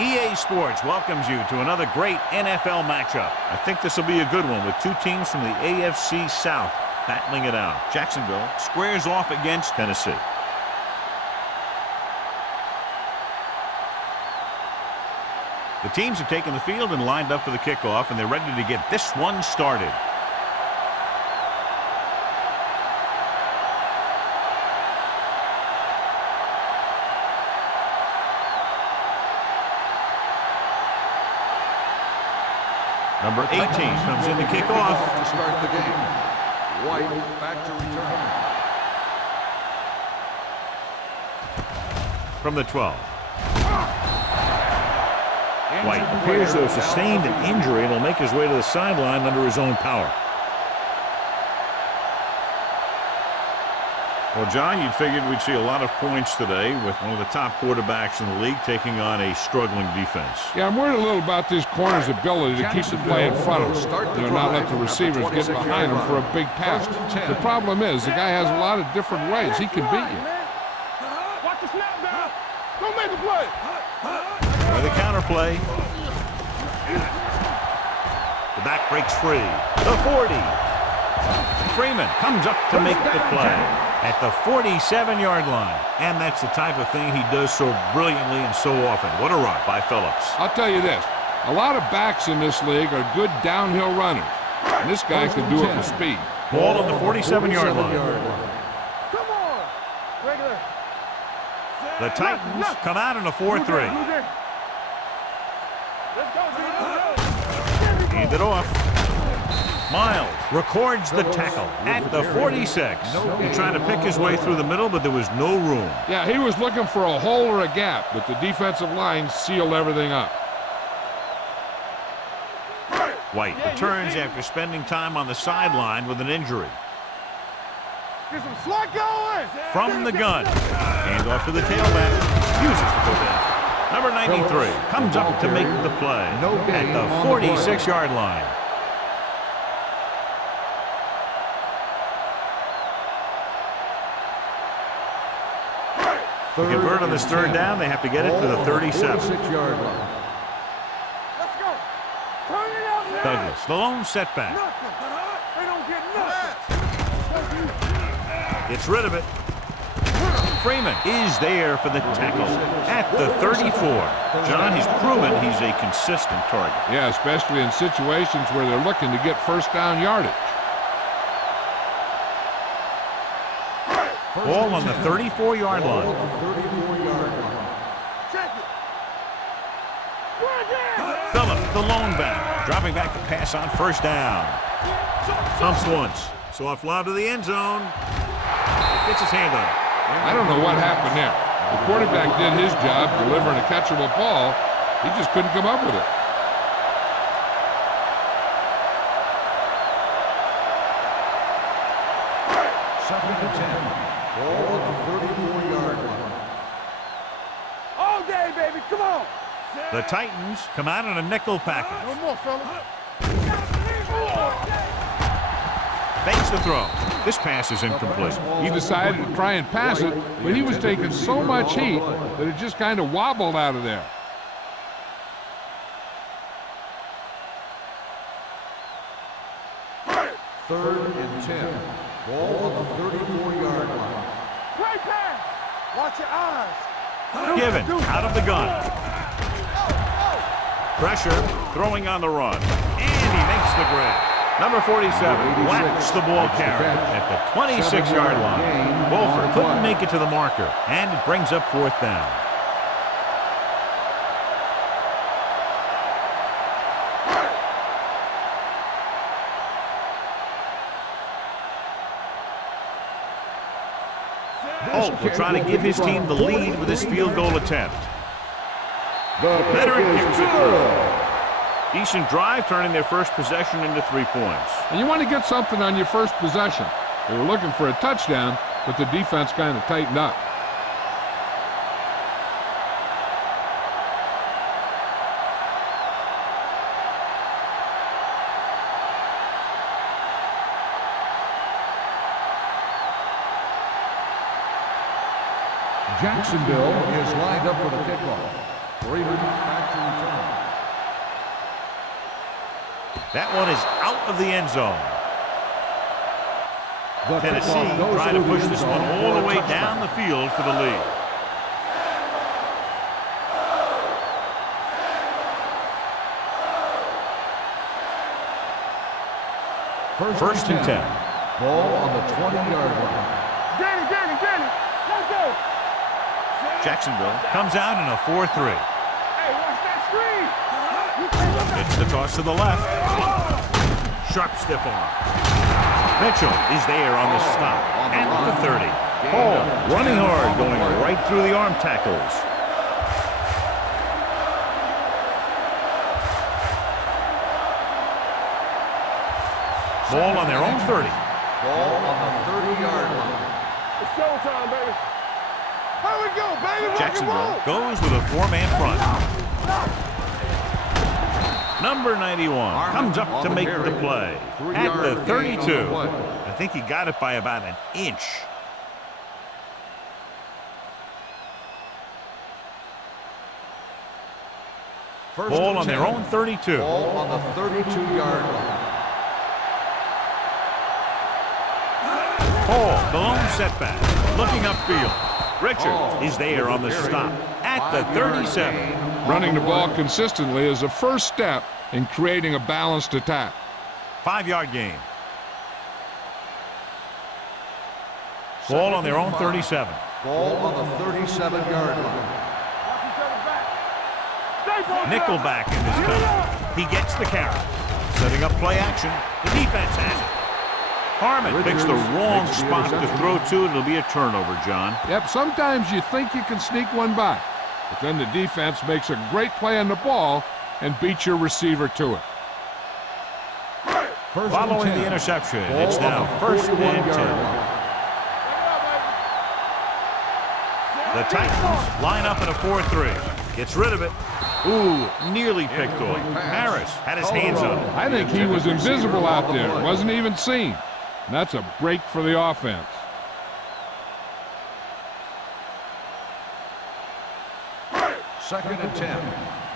EA Sports welcomes you to another great NFL matchup. I think this will be a good one with two teams from the AFC South battling it out. Jacksonville squares off against Tennessee. The teams have taken the field and lined up for the kickoff, and they're ready to get this one started. Number 18 comes in to kick off. To start the game. White back to return. From the 12. White appears to have sustained an injury and will make his way to the sideline under his own power. Well, John, you'd figured we'd see a lot of points today with one of the top quarterbacks in the league taking on a struggling defense. Yeah, I'm worried a little about this corner's ability to keep the play in front of him. Not let the receivers get behind him for a big pass. The problem is the guy has a lot of different ways he can beat you. Watch the snap now. Don't make the play. Or the counter play. The back breaks free. The 40. Freeman comes up to make the play at the 47-yard line. And that's the type of thing he does so brilliantly and so often. What a run by Phillips. I'll tell you this. A lot of backs in this league are good downhill runners. And this guy can do it with speed. Ball on the 47-yard line. Come on. Regular. The Titans come out in a 4-3. Let's go, Hand it off. Miles records the tackle at the 46. He tried to pick his way through the middle, but there was no room. Yeah, he was looking for a hole or a gap, but the defensive line sealed everything up. White returns after spending time on the sideline with an injury. Get some slot going. From the gun. Hand off to the tailback. Uses to go down. Number 93 comes up to make the play at the 46-yard line. To convert on this third down, they have to get it to the 37. 46-yard line. Let's go. Turn it out now. Douglas, the lone setback. Nothing. They don't get nothing. Gets rid of it. Freeman is there for the tackle at the 34. John, he's proven he's a consistent target. Yeah, especially in situations where they're looking to get first down yardage. Ball on the 34-yard line. Check it. Phillips, the lone back, dropping back to pass on first down. Pumps once. Soft lob to the end zone. Gets his hand on it. I don't know what happened there. The quarterback did his job delivering a catchable ball. He just couldn't come up with it. Second and 10. Ball at the 34-yard line. All day, baby. Come on. The Titans come out in a nickel package. No more, fella. Fakes the throw. This pass is incomplete. He decided to try and pass it, but he was taking so much heat that it just kind of wobbled out of there. Third and 10. Ball at the 34-yard line. Great pass. Watch your eyes. Given out of the gun. Pressure, throwing on the run. And he makes the grab. Number 47 whacks the ball carrier at the 26-yard line. Wolford couldn't make it to the marker, and it brings up fourth down. Holt will try to give his team the lead with his field goal attempt. The veteran kicks it through. Decent drive, turning their first possession into 3 points. And you want to get something on your first possession. They were looking for a touchdown, but the defense kind of tightened up. Jacksonville is lined up for the kickoff. Freeman back to return. That one is out of the end zone. The Tennessee kickoff goes trying to through push the this end one zone all for the a way touchdown. down the field for the lead. First and 10. Ball on the 20-yard line. Danny, let's go. Jacksonville comes out in a 4-3. Hey, watch that screen. You can't look Gets the toss to the left. Sharp stiff arm. Mitchell is there on the stop at the 30. Hall running hard, going right through the arm tackles. Ball on their own 30. Ball on the 30-yard line. It's showtime, baby. Here we go, baby. Rock and Jacksonville roll. goes with a four-man front. Number 91 comes up to make the play at the 32. I think he got it by about an inch. Ball on their own 32. Ball on the 32-yard line. Hall, the lone setback, looking upfield. Richard is there on the stop at the 37. Running the ball consistently is the first step in creating a balanced attack. 5-yard gain. Ball on their own 37. Ball on the 37-yard line. Nickelback in this time. He gets the carry. Setting up play action. The defense has it. Harmon picks the wrong spot to throw to, and it'll be a turnover, John. Yep, sometimes you think you can sneak one by, but then the defense makes a great play on the ball and beats your receiver to it. Following the interception, it's now first and 10. The Titans line up in a 4-3. Gets rid of it. Ooh, nearly picked off. Harris had his hands on it. I think he was invisible out there. Wasn't even seen. And that's a break for the offense. Second and 10.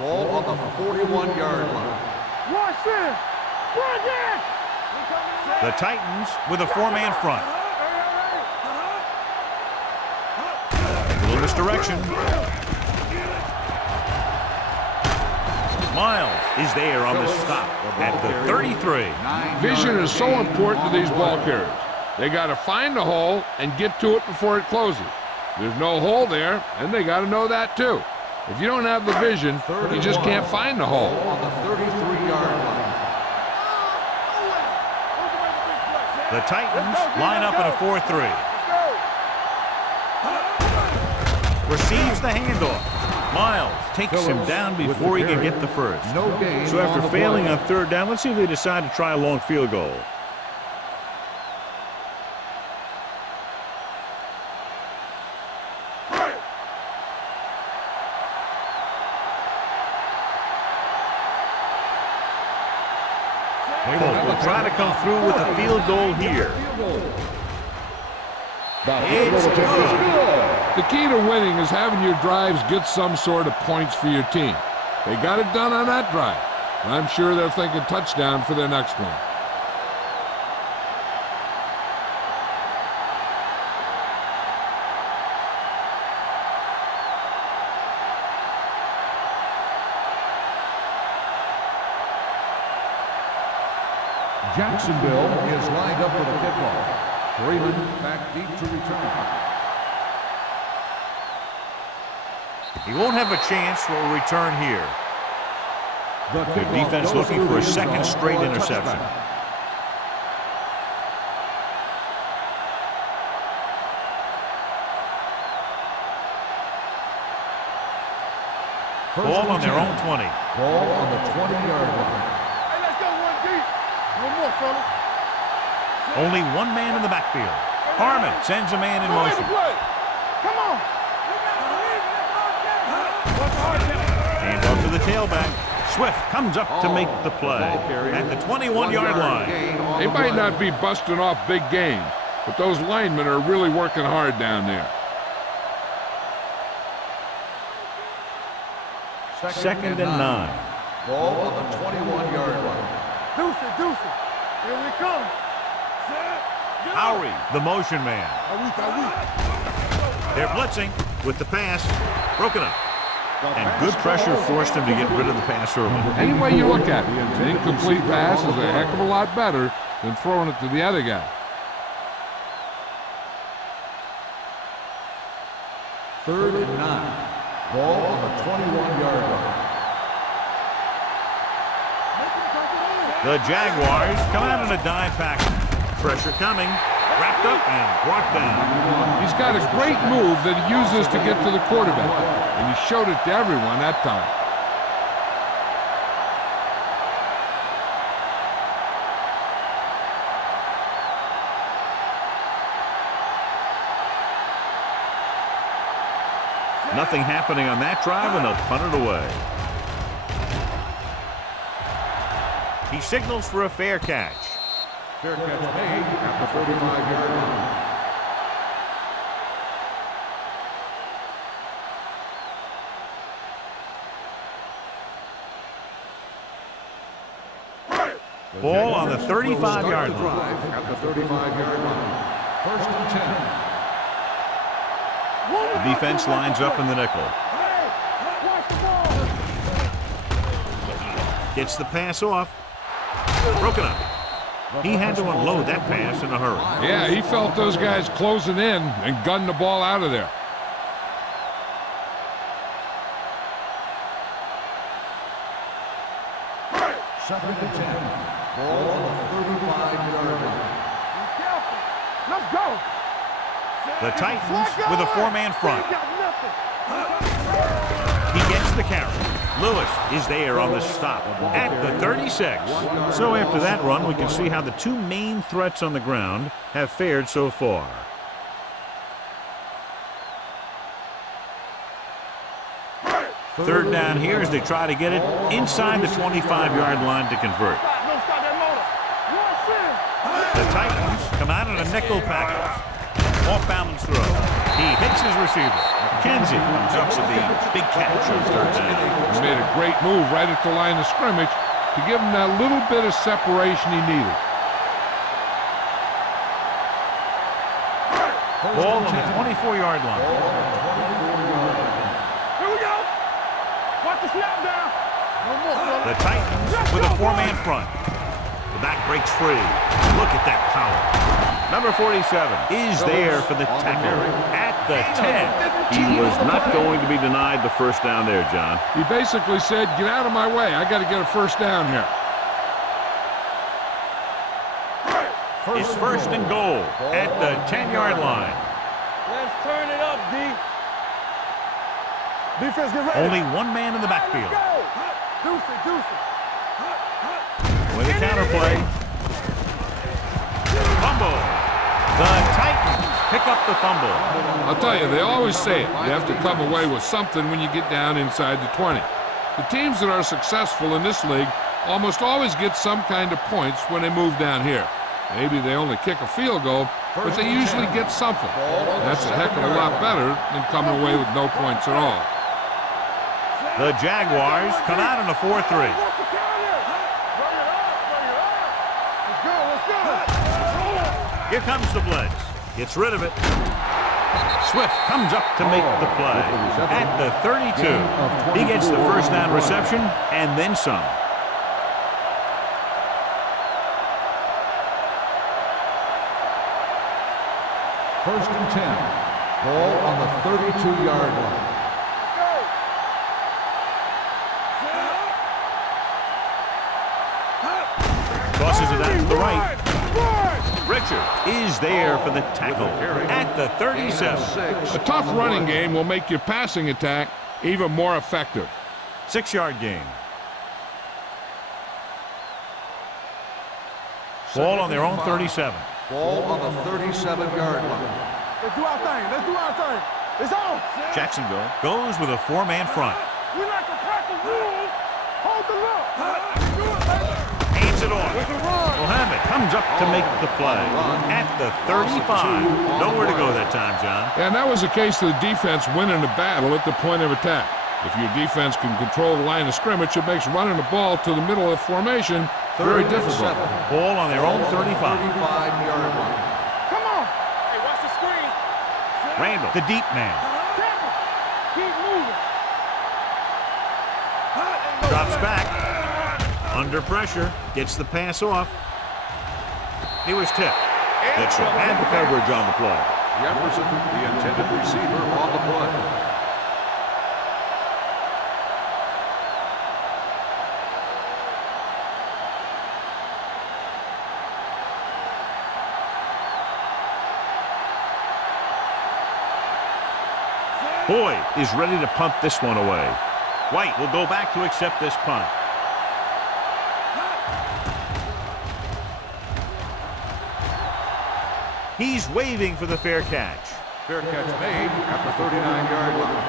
Ball on the 41-yard line. Watch this. Run again. The Titans with a four-man front. A little misdirection. Miles is there on the stop at the 33. Vision is so important to these ball carriers. They got to find the hole and get to it before it closes. There's no hole there, and they got to know that too. If you don't have the vision, you just can't find the hole. On the 33-yard line. The Titans line up in a 4-3. Receives the handoff. Miles takes him down before he can get the first. No gain. So after failing on third down, let's see if they decide to try a long field goal. Will try to come through with a field goal here. It's good. The key to winning is having your drives get some sort of points for your team. They got it done on that drive. And I'm sure they're thinking touchdown for their next one. Jacksonville is lined up for the kickoff. Freeman back deep to return. He won't have a chance for a return here. The defense looking for a second straight interception. Ball on their own 20. Ball on the 20-yard line. Hey, let's go one deep. One more, fella. Only one man in the backfield. Harmon sends a man in motion. Come on. Hand off to the tailback. Swift comes up to make the play at the 21-yard line. They might not be busting off big games, but those linemen are really working hard down there. 2nd and 9. Ball on the 21-yard line. Deuce. Here we come. Howery, the motion man. They're blitzing with the pass. Broken up. And good pressure forced him to get rid of the pass early. Any way you look at it, an incomplete pass is a heck of a lot better than throwing it to the other guy. 3rd and 9. Ball on the 21-yard line. The Jaguars come out in a dime package. Pressure coming. Wrapped up and brought down. He's got a great move that he uses to get to the quarterback, and he showed it to everyone that time. Nothing happening on that drive, and they'll punt it away. He signals for a fair catch. Fair catch made at the 35-yard line. Ball on the 35-yard line. Drive at the 35-yard line. 1st and 10. The defense lines up in the nickel. Gets the pass off. Broken up. He had to unload that pass in a hurry. Yeah, he felt those guys closing in and gunned the ball out of there. Second and 10. Ball on the 35-yard line. Be careful. Let's go. The Titans with a 4-man front. He gets the carry. Lewis is there on the stop at the 36. So after that run, we can see how the two main threats on the ground have fared so far. Third down here as they try to get it inside the 25-yard line to convert. The Titans come out in a nickel package. Off-balance throw. He hits his receiver. Kenzie comes up with the big catch on 3rd down. He made a great move right at the line of scrimmage to give him that little bit of separation he needed. Ball on the 24-yard line. Here we go. Watch the snap down. The Titans with a 4-man front. The back breaks free. Look at that power. Number 47 is there for the tackle at the 10. He was not going to be denied the first down there, John. He basically said, get out of my way. I got to get a first down here. It's 1st and goal at the 10-yard line. Let's turn it up, D. Defense, get ready. Only one man in the backfield. Deuce. With a counterplay. Fumble. The Titans pick up the fumble. I'll tell you, they always say it. You have to come away with something when you get down inside the 20. The teams that are successful in this league almost always get some kind of points when they move down here. Maybe they only kick a field goal, but they usually get something. That's a heck of a lot better than coming away with no points at all. The Jaguars come out in a 4-3. Here comes the blitz. Gets rid of it. Swift comes up to make the play at the 32. He gets the first down reception and then some. First and 10. Ball on the 32-yard line. Tosses it out to the right. Richard is there for the tackle at the 37. A tough running game will make your passing attack even more effective. 6-yard gain. Ball on their own 37. Ball on the 37-yard line. Let's do our thing. It's on. Jacksonville goes with a 4-man front. We like to crack the rules. Hold the look. Hands it off. Mohammed comes up to make the play at the 35. Nowhere to go that time, John. And that was a case of the defense winning the battle at the point of attack. If your defense can control the line of scrimmage, it makes running the ball to the middle of the formation very difficult. Ball on their own 35. 35-yard line. Come on. Hey, watch the screen. Randall, the deep man. Keep moving. Drops back. Under pressure. Gets the pass off. He was tipped. Mitchell had the coverage on the play. Jefferson, the intended receiver, on the play. Boyd is ready to punt this one away. White will go back to accept this punt. He's waving for the fair catch. Fair catch made at the 39-yard line.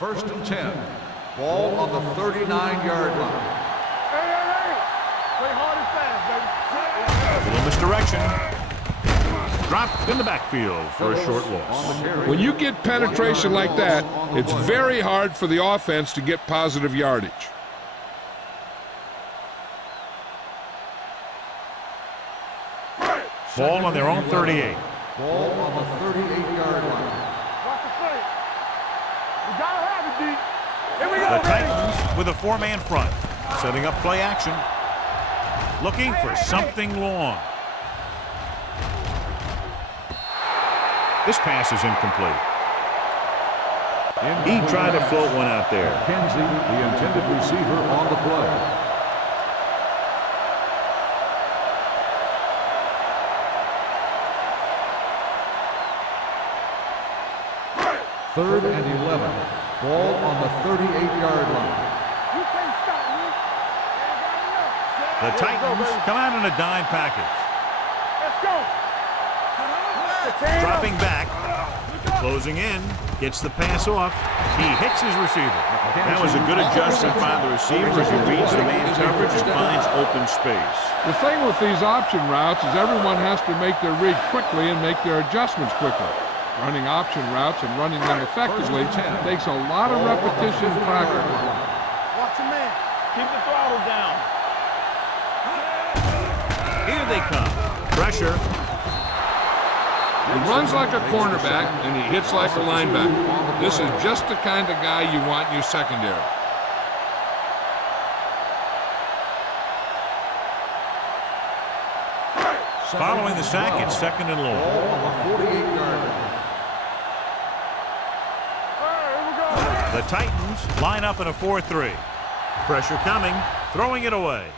First and 10. Ball on the 39-yard line. Hey. Play hard and fast, baby. A little misdirection. Dropped in the backfield for a short loss. When you get penetration like that, it's very hard for the offense to get positive yardage. Ball on their own 38. Ball on the 38-yard line. Watch the play. We gotta have it, D. Here we go, The baby. Titans with a four-man front. Setting up play action. Looking for something long. This pass is incomplete. He tried to float one out there. Kenzie, the intended receiver, on the play. Third and 11. Ball on the 38-yard line. You can't stop me. The Titans come out in a dime package. Let's go. Dropping back. Closing in. Gets the pass off. He hits his receiver. That was a good adjustment by the receiver as he reads the man coverage and finds open space. The thing with these option routes is everyone has to make their read quickly and make their adjustments quickly. Running option routes and running them effectively takes a lot of repetition and practice. Watch your man. Keep the throttle down. Here they come. Pressure. He runs like a cornerback and he hits like a linebacker. This is just the kind of guy you want in your secondary. Following the sack, it's second and long. Ball on the 48-yard line. The Titans line up in a 4-3. Pressure coming, throwing it away.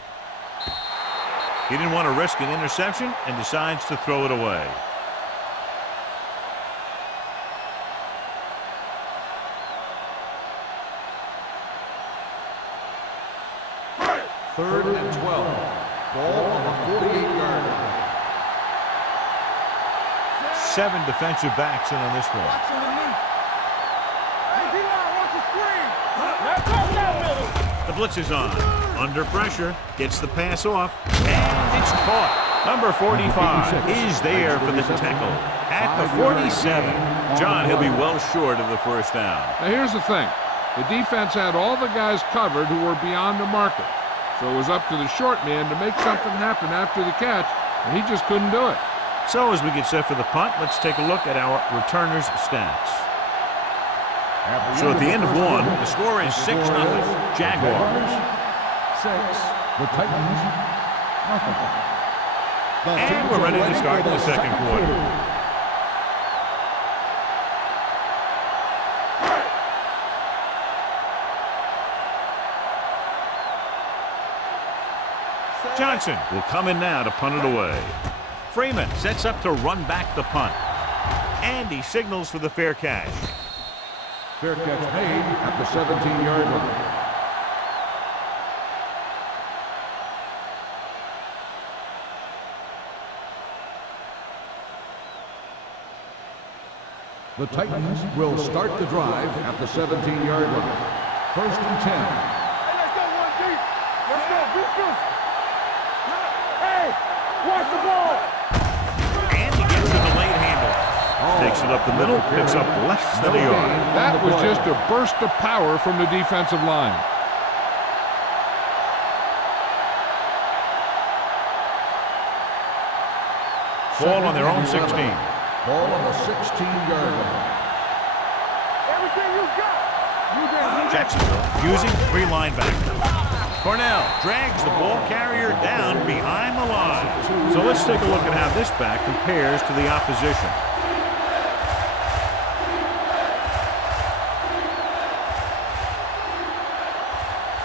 He didn't want to risk an interception and decides to throw it away. Third and 12. Ball on the 48-yard line. 7 defensive backs in on this one. The blitz is on. Under pressure. Gets the pass off. And it's caught. Number 45 is there for the tackle. At the 47. John, he'll be well short of the first down. Now here's the thing. The defense had all the guys covered who were beyond the marker. So it was up to the short man to make something happen after the catch, and he just couldn't do it. So as we get set for the punt, let's take a look at our returners' stats. So at the end of one, the score is 6-0 Jaguars. 6. The Titans, nothing. And we're ready to start the second quarter. Johnson will come in now to punt it away. Freeman sets up to run back the punt. And he signals for the fair catch. Fair catch made at the 17-yard line. The Titans will start the drive at the 17-yard line. First and 10. Hey, let's go, 1 deep. Let's go, beat this. Takes it up the middle, picks up less than a yard. That was just a burst of power from the defensive line. Ball on their own 16. Ball on the 16-yard line. Everything you got. Jacksonville using 3 linebackers. Cornell drags the ball carrier down behind the line. So let's take a look at how this back compares to the opposition.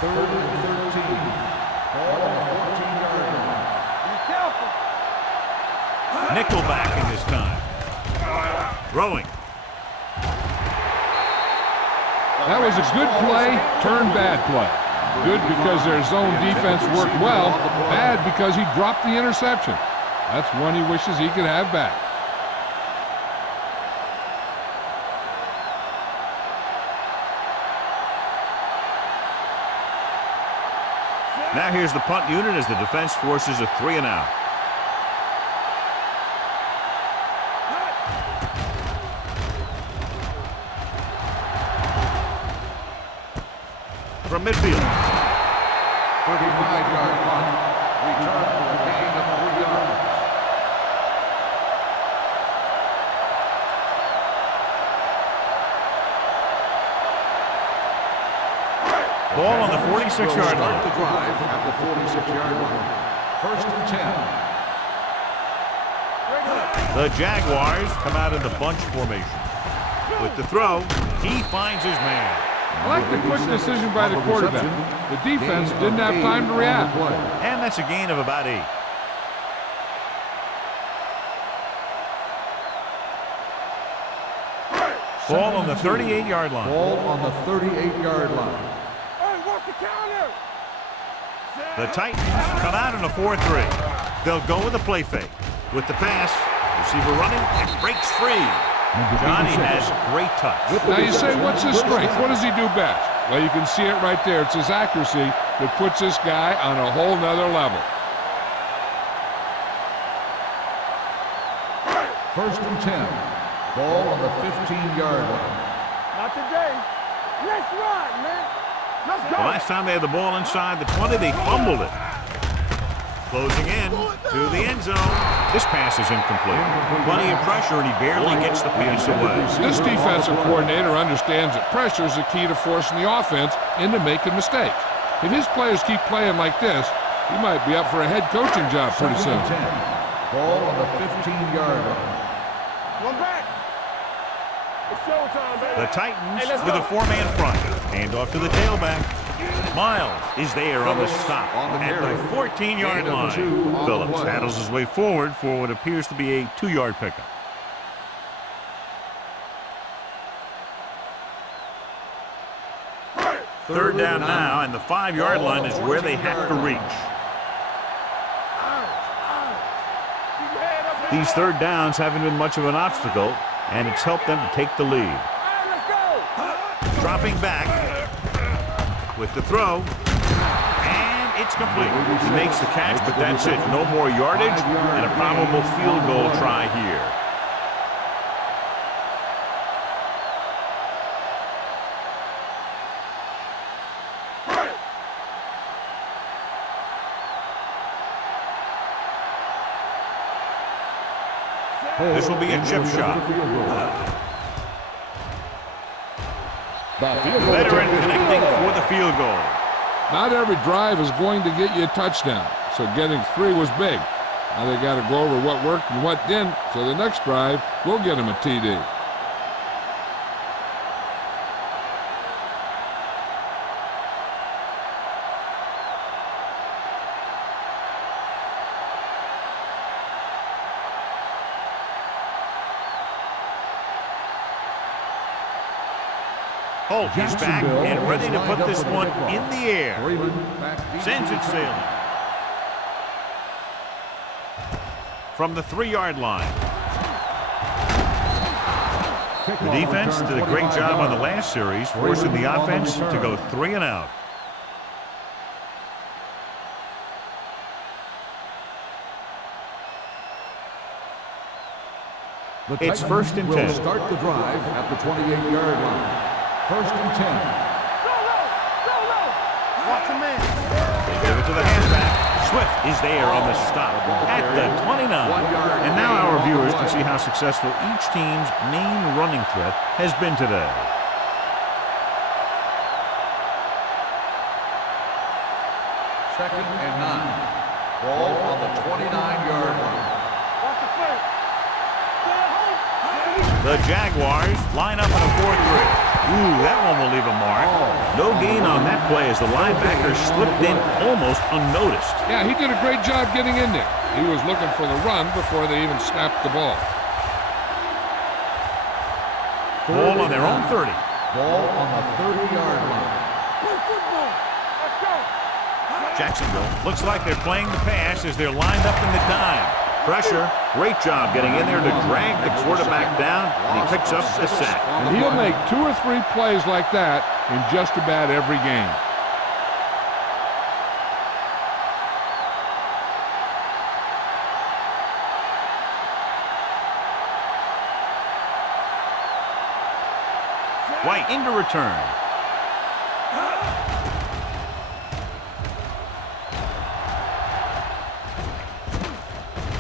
Third and 13. Ball on the 14-yard line. Be careful. Nickel backing this time. Throwing. That was a good play, turned bad play. Good because their zone defense worked well. Bad because he dropped the interception. That's one he wishes he could have back. Now here's the punt unit as the defense forces a 3 and out. From midfield. 35-yard punt. Return for a gain of 3 yards. Ball on the 46-yard line. Start the drive at the 46-yard line. First and 10. The Jaguars come out in the bunch formation. With the throw, he finds his man. I like the quick decision by the quarterback. The defense didn't have time to react. And that's a gain of about 8. Ball on the 38-yard line. Ball on the 38-yard line. Hey, watch the counter. The Titans come out in a 4-3. They'll go with a play fake. With the pass, receiver running and breaks free. Johnny has great touch. Now you say, what's his strength? What does he do best? Well, you can see it right there. It's his accuracy that puts this guy on a whole nother level. First and 10. Ball on the 15-yard line. Not today. Let's run, man. Let's The go. last time they had the ball inside the 20, they fumbled it. Closing in to the end zone. This pass is incomplete. Plenty of pressure, and he barely gets the pass away. This defensive coordinator understands that pressure is the key to forcing the offense into making mistakes. If his players keep playing like this, he might be up for a head coaching job pretty soon. Second and 10. Ball on the 15-yard line. One back. It's showtime, baby. The Titans Hey, let's with go. a 4-man front. Hand off to the tailback. Miles is there on the stop at the 14-yard line. Phillips battles his way forward for what appears to be a 2-yard pickup. Third down now, and the 5-yard line is where they have to reach. These third downs haven't been much of an obstacle, and it's helped them to take the lead. All right, let's go. Dropping back with the throw, and it's complete. He makes the catch, but that's it. No more yardage, and a probable field goal try here. This will be a chip shot. Veteran connecting for the field goal. Not every drive is going to get you a touchdown, so getting 3 was big. Now they got to go over what worked and what didn't, so the next drive will get them a TD. Holt is back and ready to put this one in the air. Sends it sailing. From the 3-yard line. The defense did a great job on the last series, forcing the offense to go 3 and out. It's first and 10. Will start the drive at the 28-yard line. First and 10. Watch a man. They give it to the halfback. Swift is there on the stop at the 29. And now our viewers can see how successful each team's main running threat has been today. Second and 9. Ball on the 29-yard line. Watch the foot. The Jaguars line up in a 4-3. Ooh, that one will leave a mark. No gain on that play as the linebacker slipped in almost unnoticed. Yeah, he did a great job getting in there. He was looking for the run before they even snapped the ball. Ball on their own 30. Ball on the 30-yard line. Play football. Let's go. Jacksonville looks like they're playing the pass as they're lined up in the dime. Pressure. Great job getting in there to drag the quarterback down, and he picks up the sack. And he'll make 2 or 3 plays like that in just about every game. White into return.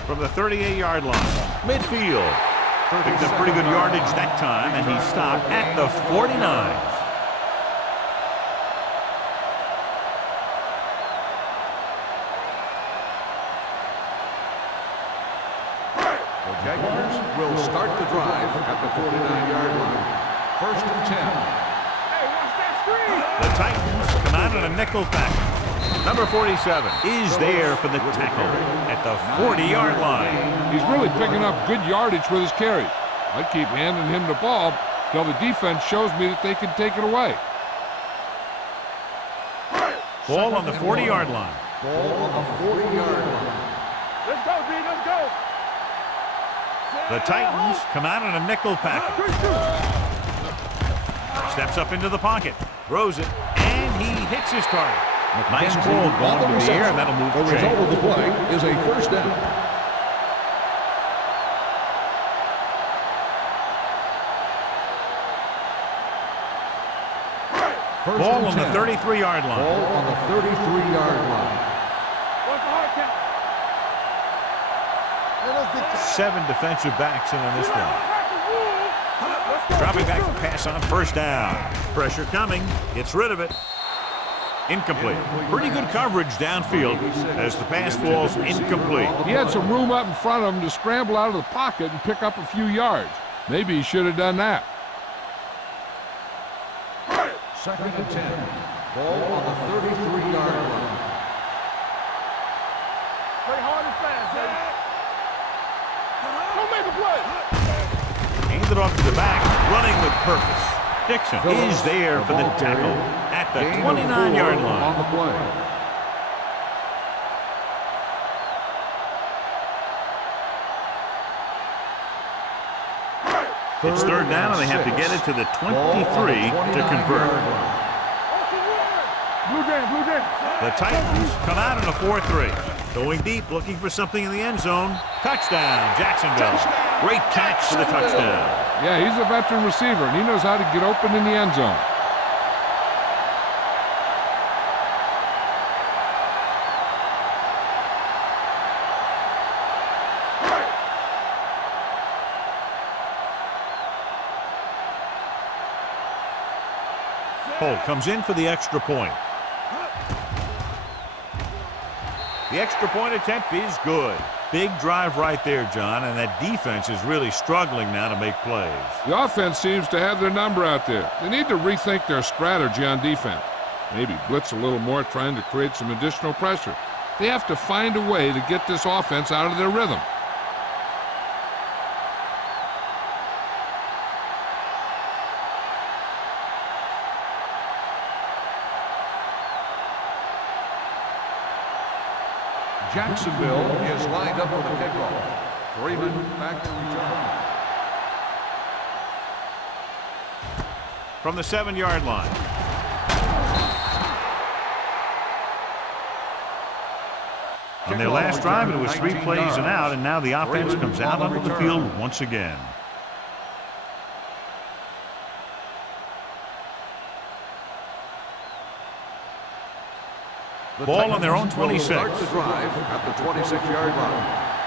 From the 38-yard line. Midfield. Picked up pretty good yardage that time, and he stopped at the 49. The Jaguars will start the drive at the 49-yard line. First and 10. Hey, watch that screen. The Titans come out in a nickel package. Number 47 is there for the tackle at the 40-yard line. He's really picking up good yardage with his carries. I keep handing him the ball till the defense shows me that they can take it away. Ball on the 40-yard line. Ball on the 40-yard line. Let's go, B. Let's go. The Titans come out in a nickel package. Steps up into the pocket. Throws it, and he hits his target. Nice ball going to the air, and that'll move The the result chain. of the play is a first down. First Ball and on the 10. 33-yard line. Ball on the 33-yard line. Watch the hard count. 7 defensive backs in on this one. Crack the rules. Let's go. Dropping back to pass on first down. Pressure coming. Gets rid of it. Incomplete. Pretty good coverage downfield as the pass falls incomplete. He had some room up in front of him to scramble out of the pocket and pick up a few yards. Maybe he should have done that. Second and 10. Ball on the 33-yard line. Play hard and fast, baby. Don't make a play. Hand it off to the back, running with purpose. Dixon is there for the tackle at the 29-yard On line. the play. It's third down, and they have to get it to the 23 to convert. Blue game, blue game. The Titans come out in a 4-3. Going deep, looking for something in the end zone. Touchdown, Jacksonville. Great catch for the touchdown. Yeah, he's a veteran receiver, and he knows how to get open in the end zone. Holt comes in for the extra point. The extra point attempt is good. Big drive right there, John, and that defense is really struggling now to make plays. The offense seems to have their number out there. They need to rethink their strategy on defense. Maybe blitz a little more, trying to create some additional pressure. They have to find a way to get this offense out of their rhythm. Jacksonville is lined up for the kickoff. Freeman back to return. From the 7-yard line. On their last drive, it was 3 plays and out, and now the offense comes out onto the field once again. Ball on their own 26. Start the drive at the 26-yard line.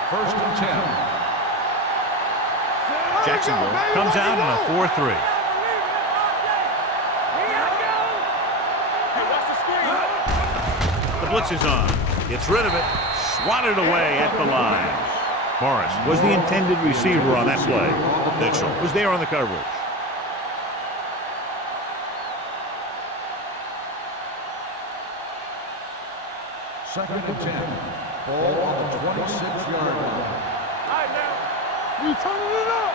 1st and 10. Jacksonville comes out in a 4-3. The blitz is on. Gets rid of it. Swatted away at the line. Morris was the intended receiver on that play. Mitchell was there on the coverage. Second and 10. Ball on the 26-yard line. All right, now. We turning it up.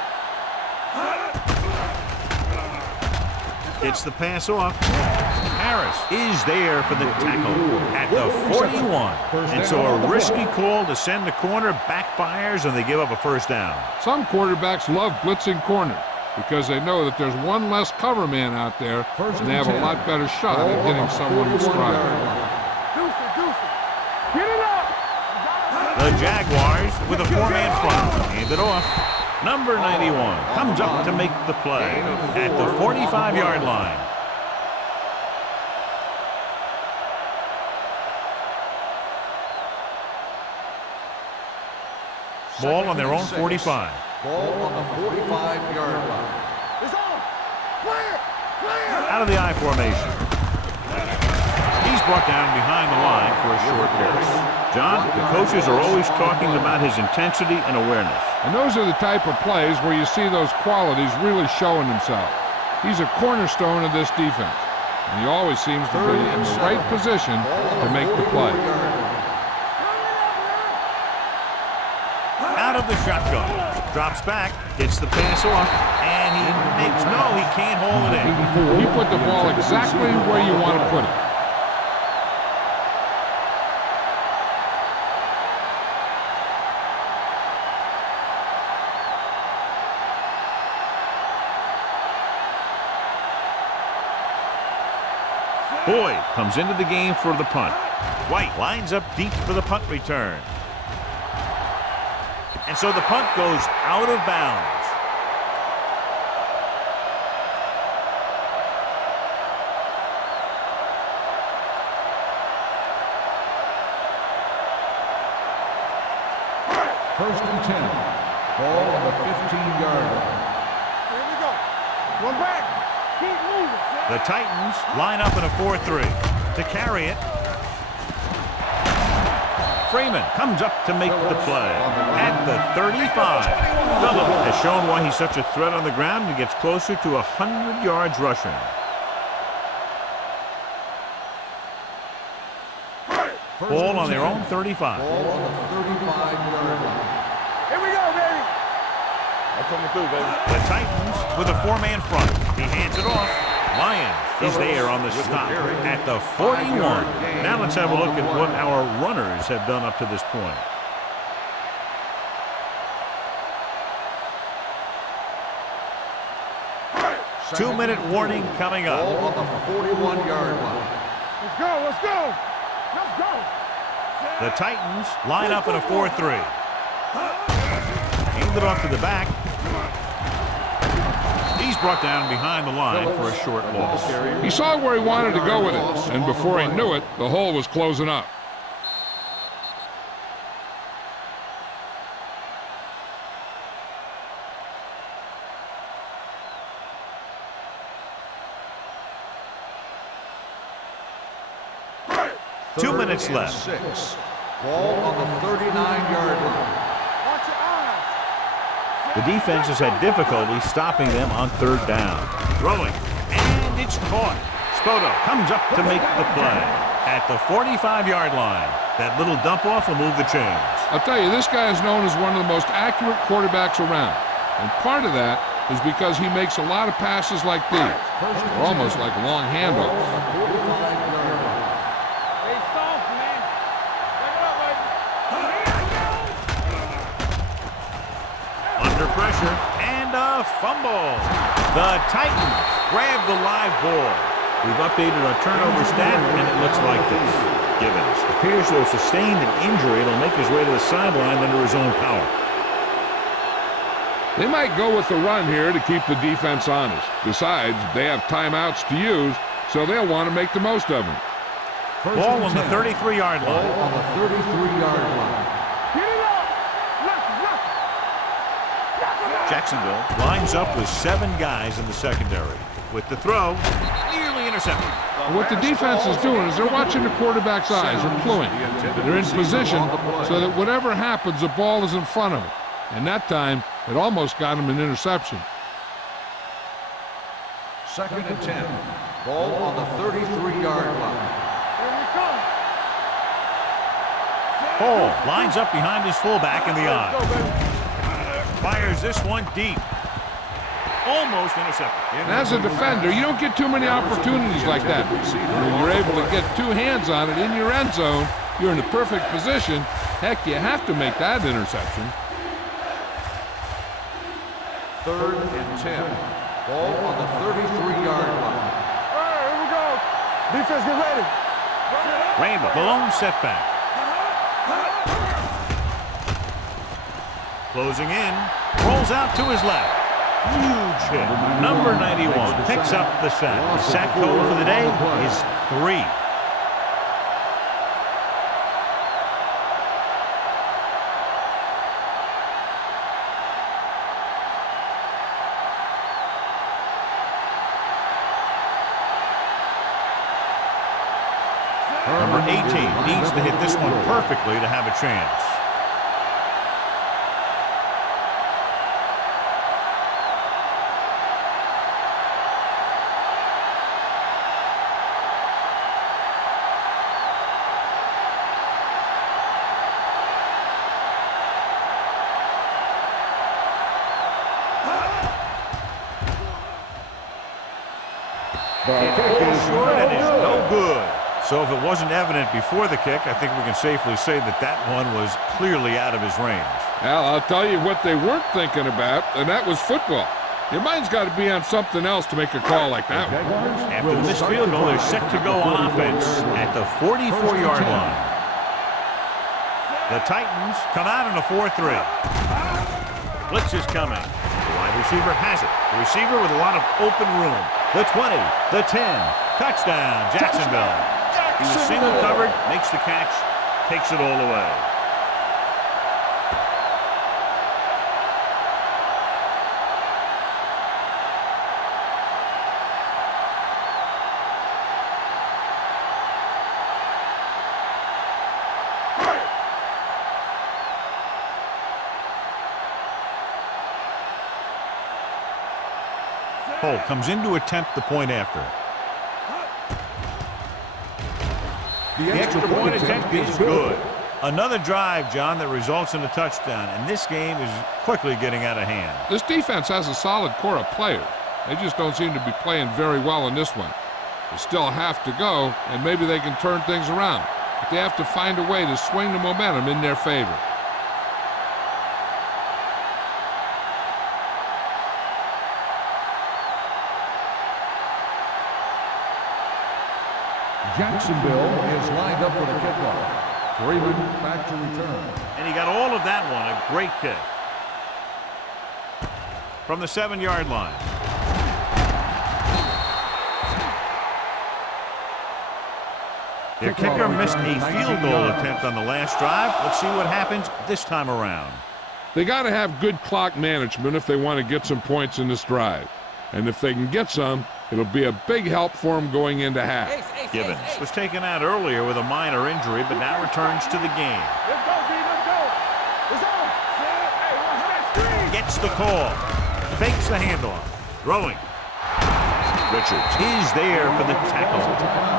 Gets the pass off. Harris is there for the tackle at the 41. And so a risky call to send the corner backfires, and they give up a first down. Some quarterbacks love blitzing corners because they know that there's one less cover man out there, and they have a lot better shot at hitting someone in stride. Get it up. The Jaguars with a four-man front. Hand it off. Number 91 comes up to make the play at the 45-yard line. Ball on their own 45. Ball on the 45-yard line. It's on. Clear. Clear. Out of the I formation. He's brought down behind the line for a short pass. John, the coaches are always talking about his intensity and awareness. And those are the type of plays where you see those qualities really showing themselves. He's a cornerstone of this defense, and he always seems to be in the right position to make the play. Out of the shotgun. Drops back, gets the pass off, and he makes he can't hold it in. He put the ball exactly where you want to put it. Boyd comes into the game for the punt. White lines up deep for the punt return. And so the punt goes out of bounds. First and 10. Ball on the 15-yard line. Here we go. One back. Keep moving. The Titans line up in a 4-3. To carry it, Freeman comes up to make the play at the 35. Phillip has shown why he's such a threat on the ground and gets closer to 100 yards rushing. Ball on their own 35. Ball on the 35-yard line. Here we go, baby. I'm coming through, baby. The Titans with a four-man front. He hands it off. Lyons is there on the stop at the 41. Now let's have a look at what our runners have done up to this point. Two-minute warning coming up. Ball on the 41-yard line. Let's go. Let's go. Let's go. The Titans line up in a 4-3. Hand it off to the back. He's brought down behind the line for a short loss. He saw where he wanted to go with it, and before he knew it, the hole was closing up. Two minutes left. 6. Ball on the 39-yard line. Watch your eyes. The defense has had difficulty stopping them on third down. Throwing, and it's caught. Spoto comes up to make the play at the 45-yard line. That little dump-off will move the chains. I'll tell you, this guy is known as one of the most accurate quarterbacks around. And part of that is because he makes a lot of passes like these. They're almost like long handoffs. Stay soft, man. Bring it up, baby. Under pressure, and a fumble. The Titans grab the live ball. We've updated our turnover stat, and it looks like this. Givens appears to have sustained an injury and will make his way to the sideline under his own power. They might go with the run here to keep the defense honest. Besides, they have timeouts to use, so they'll want to make the most of them. Ball on the 33-yard line. Ball on the 33-yard line. Get it up. Look. Jacksonville lines up with 7 guys in the secondary. With the throw, nearly intercepted. And what the defense is doing is they're watching the quarterback's eyes. They're cluing. They're in position so that whatever happens, the ball is in front of them. And that time, it almost got him an interception. 2nd and 10. Ball on the 33-yard line. Here we come. Hall lines up behind his fullback in the Let's go, eye. baby. Fires this one deep. Almost intercepted. And as a defender, you don't get too many opportunities like that. When you're able to get 2 hands on it in your end zone, you're in the perfect position. Heck, you have to make that interception. 3rd and 10. Ball on the 33-yard line. All right, here we go. Defense, get ready. Randall, the lone setback. Closing in, rolls out to his left. Huge hit. Number 91 picks up the sack. The sack total for the day is 3. Number 18 needs to hit this one perfectly to have a chance. Short and is no good. So if it wasn't evident before the kick, I think we can safely say that that one was clearly out of his range. Well, I'll tell you what they weren't thinking about, and that was football. Your mind's got to be on something else to make a call like that one. After the missed field goal, they're set to go on offense at the 44-yard line. The Titans come out in a 4-3. Blitz is coming. The wide receiver has it. The receiver with a lot of open room. The 20, the 10, touchdown, Jacksonville. He was single covered, makes the catch, takes it all away. Cole comes in to attempt the point after. The extra point attempt is good. Another drive, John, that results in a touchdown, and this game is quickly getting out of hand. This defense has a solid core of players. They just don't seem to be playing very well in this one. They still have to go, and maybe they can turn things around. But they have to find a way to swing the momentum in their favor. Jacksonville is lined up for the kickoff. Freeman back to return. And he got all of that one, a great kick. From the 7-yard line. Their kicker missed a field goal attempt on the last drive. Let's see what happens this time around. They got to have good clock management if they want to get some points in this drive. And if they can get some, it'll be a big help for them going into half. Gibbons was taken out earlier with a minor injury, but now returns to the game. Let's go, D. Let's go. It's on. Hey, watch that screen. Gets the call. Fakes the handoff. Throwing. Richards is there for the tackle.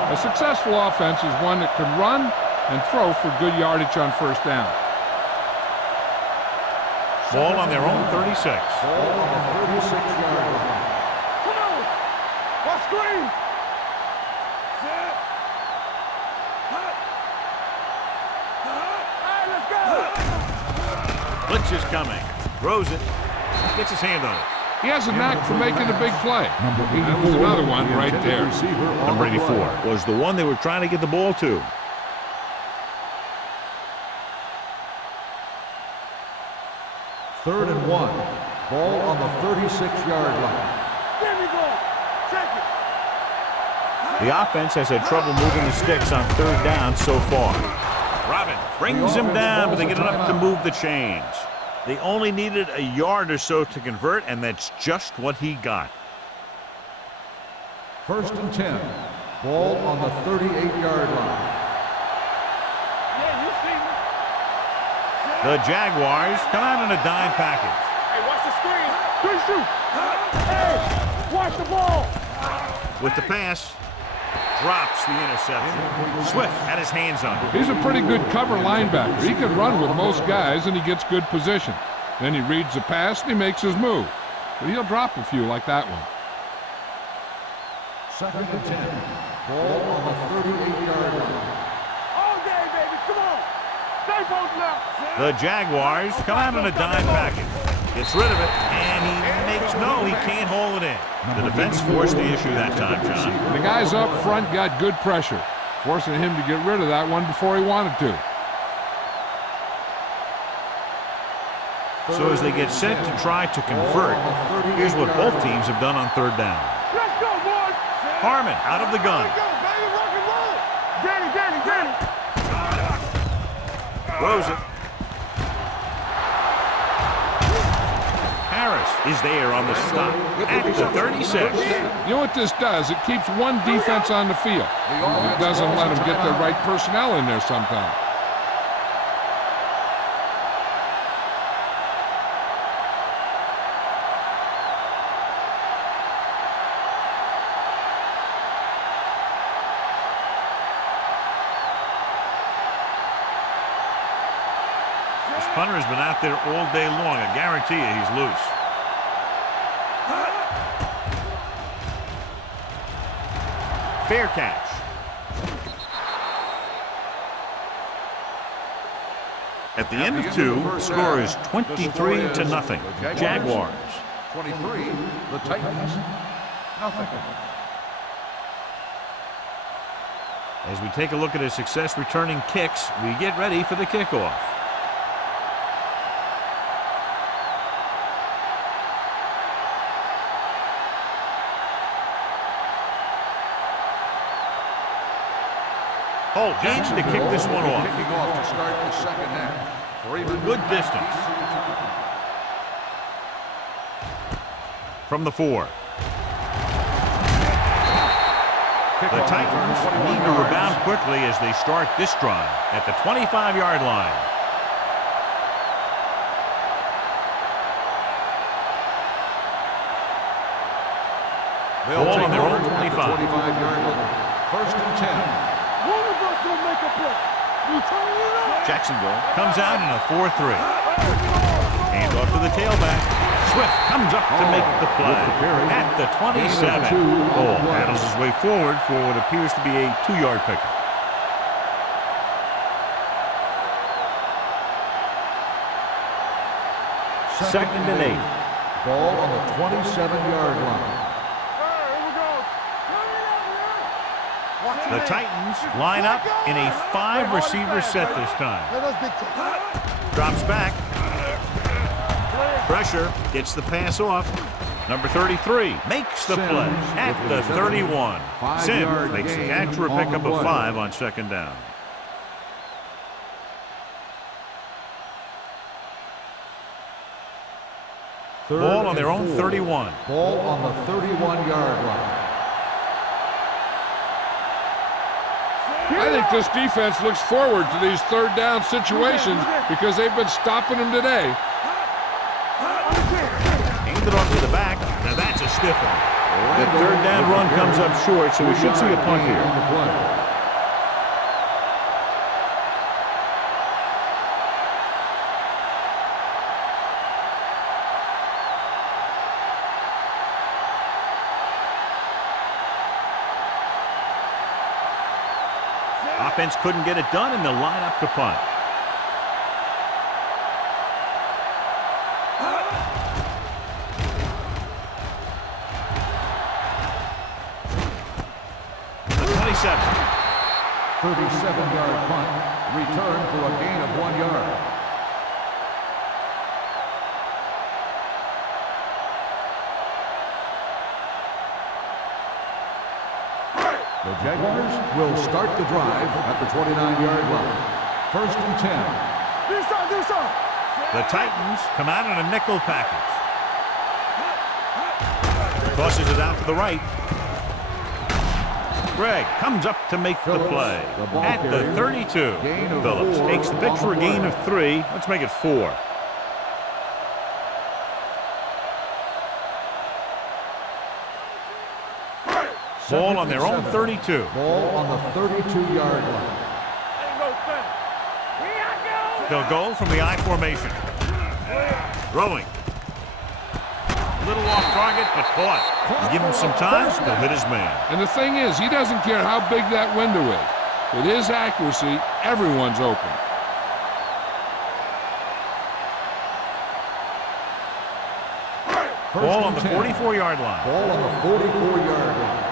A successful offense is one that can run and throw for good yardage on first down. Ball on their own 36. Ball on the 36-yard line. Come on. Watch screen. All right, let's go. Blitz is coming. Throws it. Gets his hand on it. He has a knack for making a big play. That was another one right there. Number 84 was the one they were trying to get the ball to. Third and 1. Ball on the 36-yard line. There we go. Check it. The offense has had trouble moving the sticks on third down so far. Robin brings him down, but they get enough to move the chains. They only needed a yard or so to convert, and that's just what he got. 1st and 10. Ball on the 38-yard line. Yeah, you see me. The Jaguars come out in a dime package. Hey, watch the screen. Good shoot. Hey, watch the ball. With the pass, drops the interception. Swift had his hands on it. He's a pretty good cover linebacker. He can run with most guys, and he gets good position. Then he reads the pass, and he makes his move. But he'll drop a few like that one. 2nd and 10. Ball on the 38-yard line. All day, baby. Come on. Stay both now. The Jaguars come out in a dime package. Gets rid of it, and he makes no, he can't hold it in. The defense forced the issue that time, John. The guys up front got good pressure, forcing him to get rid of that one before he wanted to. So as they get set to try to convert, here's what both teams have done on third down. Let's go, boys. Harmon out of the gun. Let's go, baby. Rock and roll. Danny. Throws it. Harris is there on the stop at the 36. You know what this does? It keeps one defense on the field. It doesn't let them get the right personnel in there sometimes. This punter has been out there all day long. I guarantee you he's loose. Fair catch. At the end of two, the score is 23-0. Jaguars. 23, the Titans, nothing. As we take a look at his success returning kicks, we get ready for the kickoff. Holt needs to kick this one off. Kicking off to start the second half. Good distance. From the 4. The Titans need to rebound quickly as they start this drive at the 25-yard line. Ball on their own 25. 25-yard line. 1st and 10. One of us will make a play. You turn it up. Jacksonville comes out in a 4-3. Hand off to the tailback. Swift comes up to make the play at the 27. Ball paddles his way forward for what appears to be a 2-yard pickup. Second and 8. Ball on the 27-yard line. Here we go. Turn it up, man. Watch your The man. Titans line up in a 5-receiver set this time. Let us big time. Drops back. Pressure, gets the pass off. Number 33 makes the play at the 31. Sims makes the catch for a pickup of 5 on second down. Ball on their own 31. Ball on the 31-yard line. I think this defense looks forward to these third down situations because they've been stopping them today. Handed off to the back. Now that's a stiff one. The third down run comes up short, so we should see a punt here. Offense couldn't get it done, and they'll line up to punt. The 27. 37-yard punt. Return for a gain of 1 yard. The Jaguars will start the drive at the 29-yard line. First and 10. Do some. The Titans come out in a nickel package. Tosses it out to the right. Gregg comes up to make the play at the 32. Phillips takes the pitch for a gain of 3. Let's make it 4. Ball on their own 32. Ball on the 32-yard line. They'll go from the I formation. Throwing. Little off target, but caught. Give him some time, he'll hit his man. And the thing is, he doesn't care how big that window is. With his accuracy, everyone's open. Ball on the 44-yard line. Ball on the 44-yard line.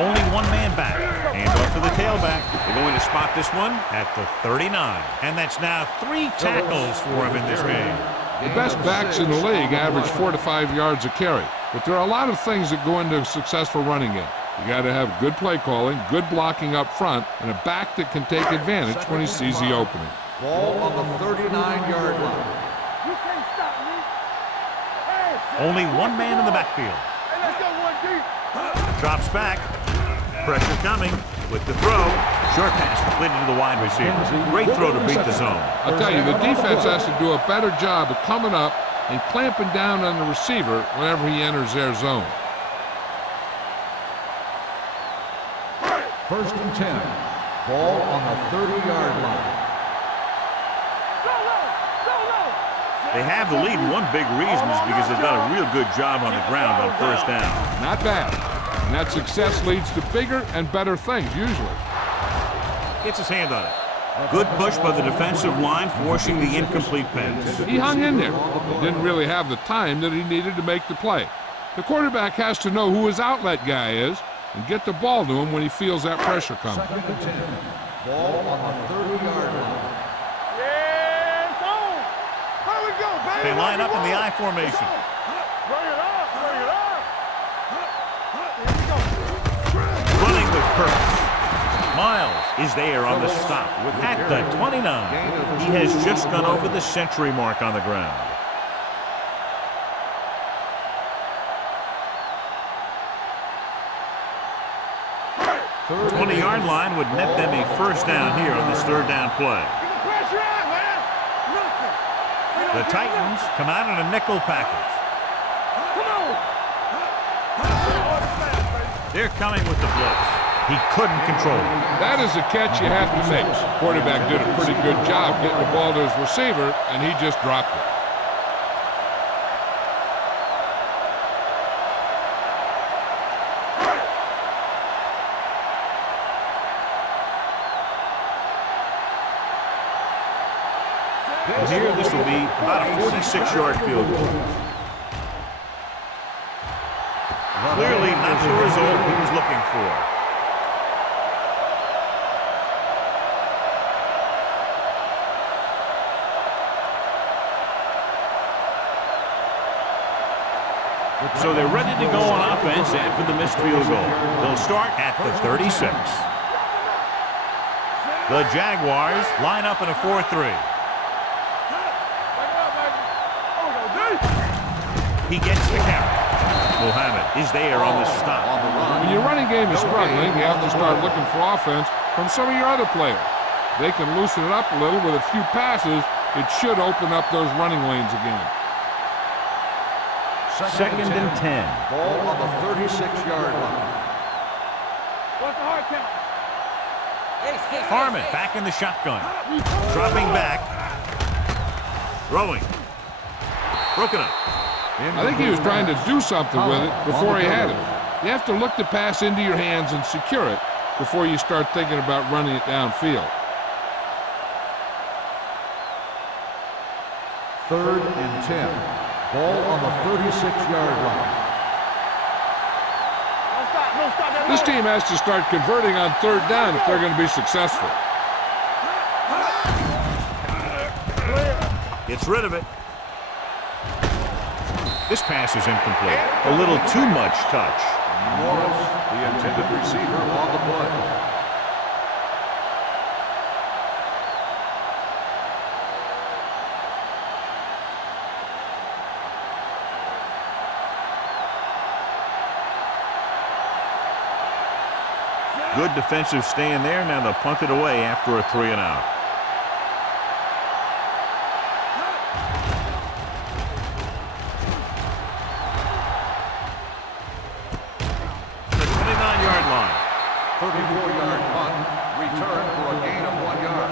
Only one man back. Hand off to the tailback. They're going to spot this one at the 39. And that's now 3 tackles for him in this game. The best backs in the league average 4 to 5 yards a carry. But there are a lot of things that go into a successful running game. You got to have good play calling, good blocking up front, and a back that can take advantage when he sees the opening. Ball on the 39-yard line. You can't stop me. Only one man in the backfield. Hey, let's go one deep. Drops back. Pressure coming with the throw. Short pass completed to the wide receiver. Great throw to beat the zone. I'll tell you, the defense has to do a better job of coming up and clamping down on the receiver whenever he enters their zone. First and 10. Ball on the 30-yard line. They have the lead, and one big reason is because they've done a real good job on the ground on first down. Not bad. And that success leads to bigger and better things, usually. Gets his hand on it. Good push by the defensive line, forcing the incomplete pass. He hung in there. He didn't really have the time that he needed to make the play. The quarterback has to know who his outlet guy is and get the ball to him when he feels that pressure coming. Second and 10. Ball on the 30-yard line. Yeah, on. Here we go, baby. They line up in the I formation. Bring it up, bring it up. Running with purpose. Miles is there on the stop at the 29. He has just gone over the century mark on the ground. The 20-yard line would net them a first down here on this third down play. The Titans come out in a nickel package. They're coming with the blitz. He couldn't control it. That is a catch you have to make. The quarterback did a pretty good job getting the ball to his receiver, and he just dropped it. And here, this will be about a 46-yard field goal. Clearly not the result he was looking for. So they're ready to go on offense after the missed field goal. They'll start at the 36. The Jaguars line up in a 4-3. He gets the carry. Muhammad is there on the stop. When your running game is struggling, you have to start looking for offense from some of your other players. They can loosen it up a little with a few passes. It should open up those running lanes again. Second and 10. Ball on the 36-yard line. What's the hard count? Harmon back in the shotgun. Dropping back. Throwing. Broken up. I think he was trying to do something with it before he had it. You have to look the pass into your hands and secure it before you start thinking about running it downfield. Third and 10. Ball on the 36-yard line. This team has to start converting on third down if they're going to be successful. Gets rid of it. This pass is incomplete. A little too much touch. Morris, the intended receiver, on the play. Good defensive stand there. Now they'll punt it away after a 3-and-out. The 29-yard line. 34-yard punt, return for a gain of 1 yard.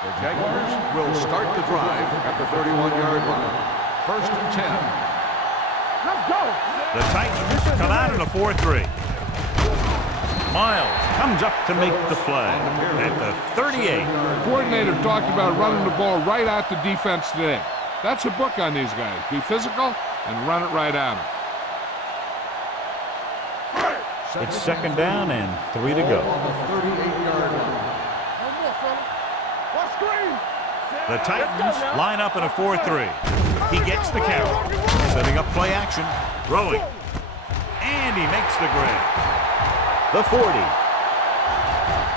The Jaguars will start the drive at the 31-yard line. First and 10. Let's go. The Titans come out in a 4-3. Miles comes up to make the play at the 38. The coordinator talked about running the ball right at the defense today. That's a book on these guys. Be physical and run it right at them. It's second down and 3 to go. On the 38-yard line. One more, fella. What screen? The Titans line up in a 4-3. He gets the carry. Setting up play action. Throwing. And he makes the grab. The 40.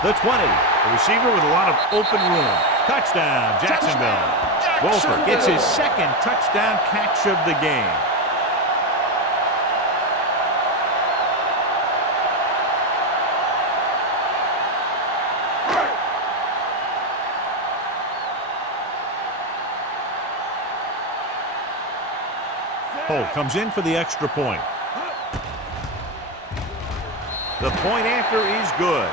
The 20. The receiver with a lot of open room. Touchdown, Jacksonville. Wolfer gets his second touchdown catch of the game. Cole comes in for the extra point. The point after is good.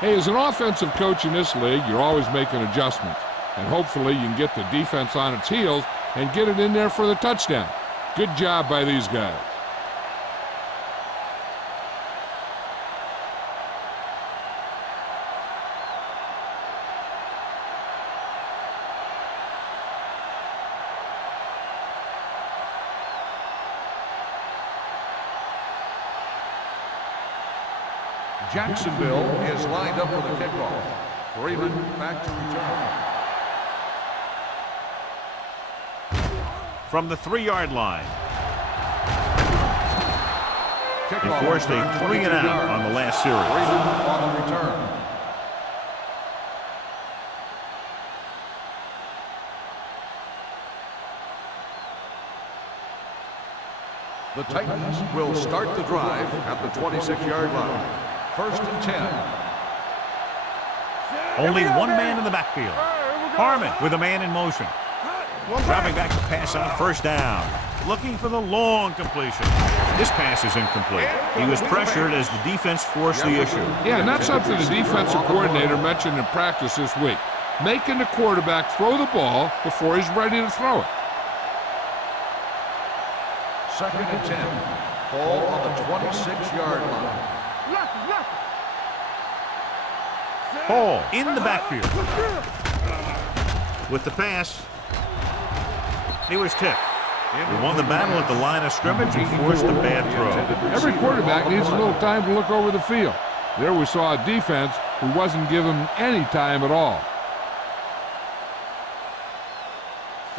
Hey, as an offensive coach in this league, you're always making adjustments. And hopefully you can get the defense on its heels and get it in there for the touchdown. Good job by these guys. Jacksonville is lined up for the kickoff. Freeman back to return. From the 3-yard line. He Kickoff forced a return, 3-and-out 22 yards. on the last series. Freeman on the return. The Titans will start the drive at the 26-yard line. First and 10. Only one man in the backfield. Harmon with a man in motion. Dropping back to pass on first down. Looking for the long completion. This pass is incomplete. He was pressured as the defense forced the issue. Yeah, and that's something the defensive coordinator mentioned in practice this week. Making the quarterback throw the ball before he's ready to throw it. Second and 10. Ball on the 26-yard line. Hall in the backfield. With the pass, he was tipped. He won the battle at the line of scrimmage and forced a bad throw. Every quarterback needs a little time to look over the field. There we saw a defense who wasn't given any time at all.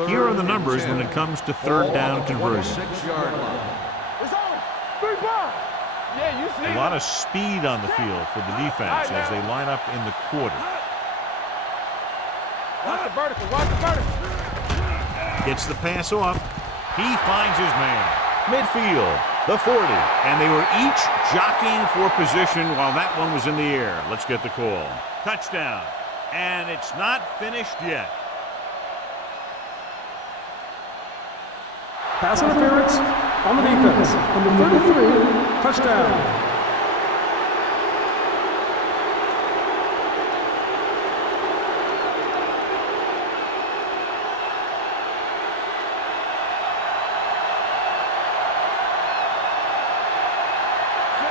Here are the numbers when it comes to third down conversion. 26-yard line. It's on. 3 ball. Yeah, you see. A lot of speed on the field for the defense as they line up in the quarter. Watch the vertical. Watch the vertical. Gets the pass off. He finds his man. Midfield, the 40. And they were each jockeying for position while that one was in the air. Let's get the call. Touchdown. And it's not finished yet. Pass interference on the defense. Number 33, touchdown.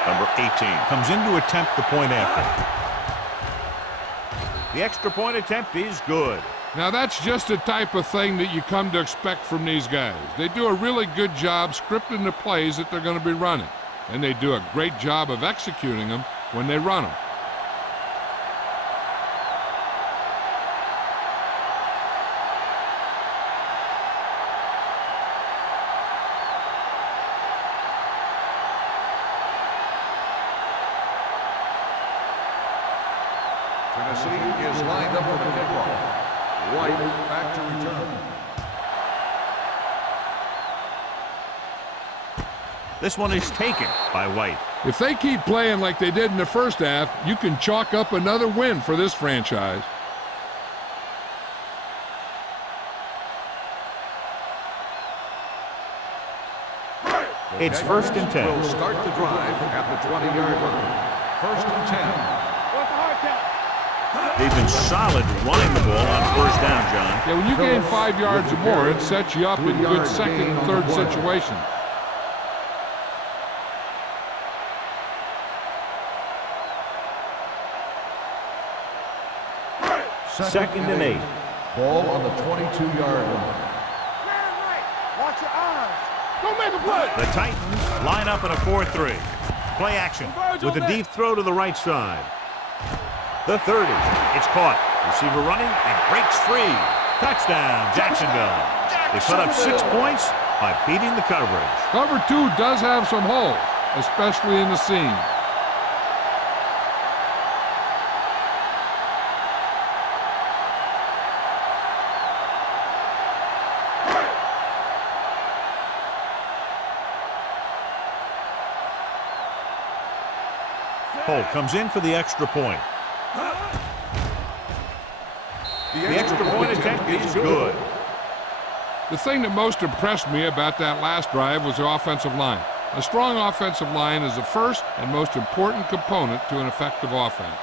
Number 18 comes in to attempt the point after. The extra point attempt is good. Now that's just the type of thing that you come to expect from these guys. They do a really good job scripting the plays that they're going to be running. And they do a great job of executing them when they run them. Tennessee is lined up for the kickoff. White back to return. This one is taken by White. If they keep playing like they did in the first half, you can chalk up another win for this franchise. It's 1st and 10. Will start the drive at the 20-yard line. 1st and 10. They've been solid running the ball on 1st down, John. Yeah, when you gain 5 yards or more, it sets you up in good second and third situations. Second and 8. Ball on the 22-yard line. Watch your eyes. Don't make a play. The Titans line up in a 4-3. Play action with a deep throw to the right side. The 30. It's caught. Receiver running and breaks free. Touchdown, Jacksonville. They put up 6 points by beating the coverage. Cover 2 does have some holes, especially in the seam. Cole comes in for the extra point. The extra point attempt is good. The thing that most impressed me about that last drive was the offensive line. A strong offensive line is the first and most important component to an effective offense.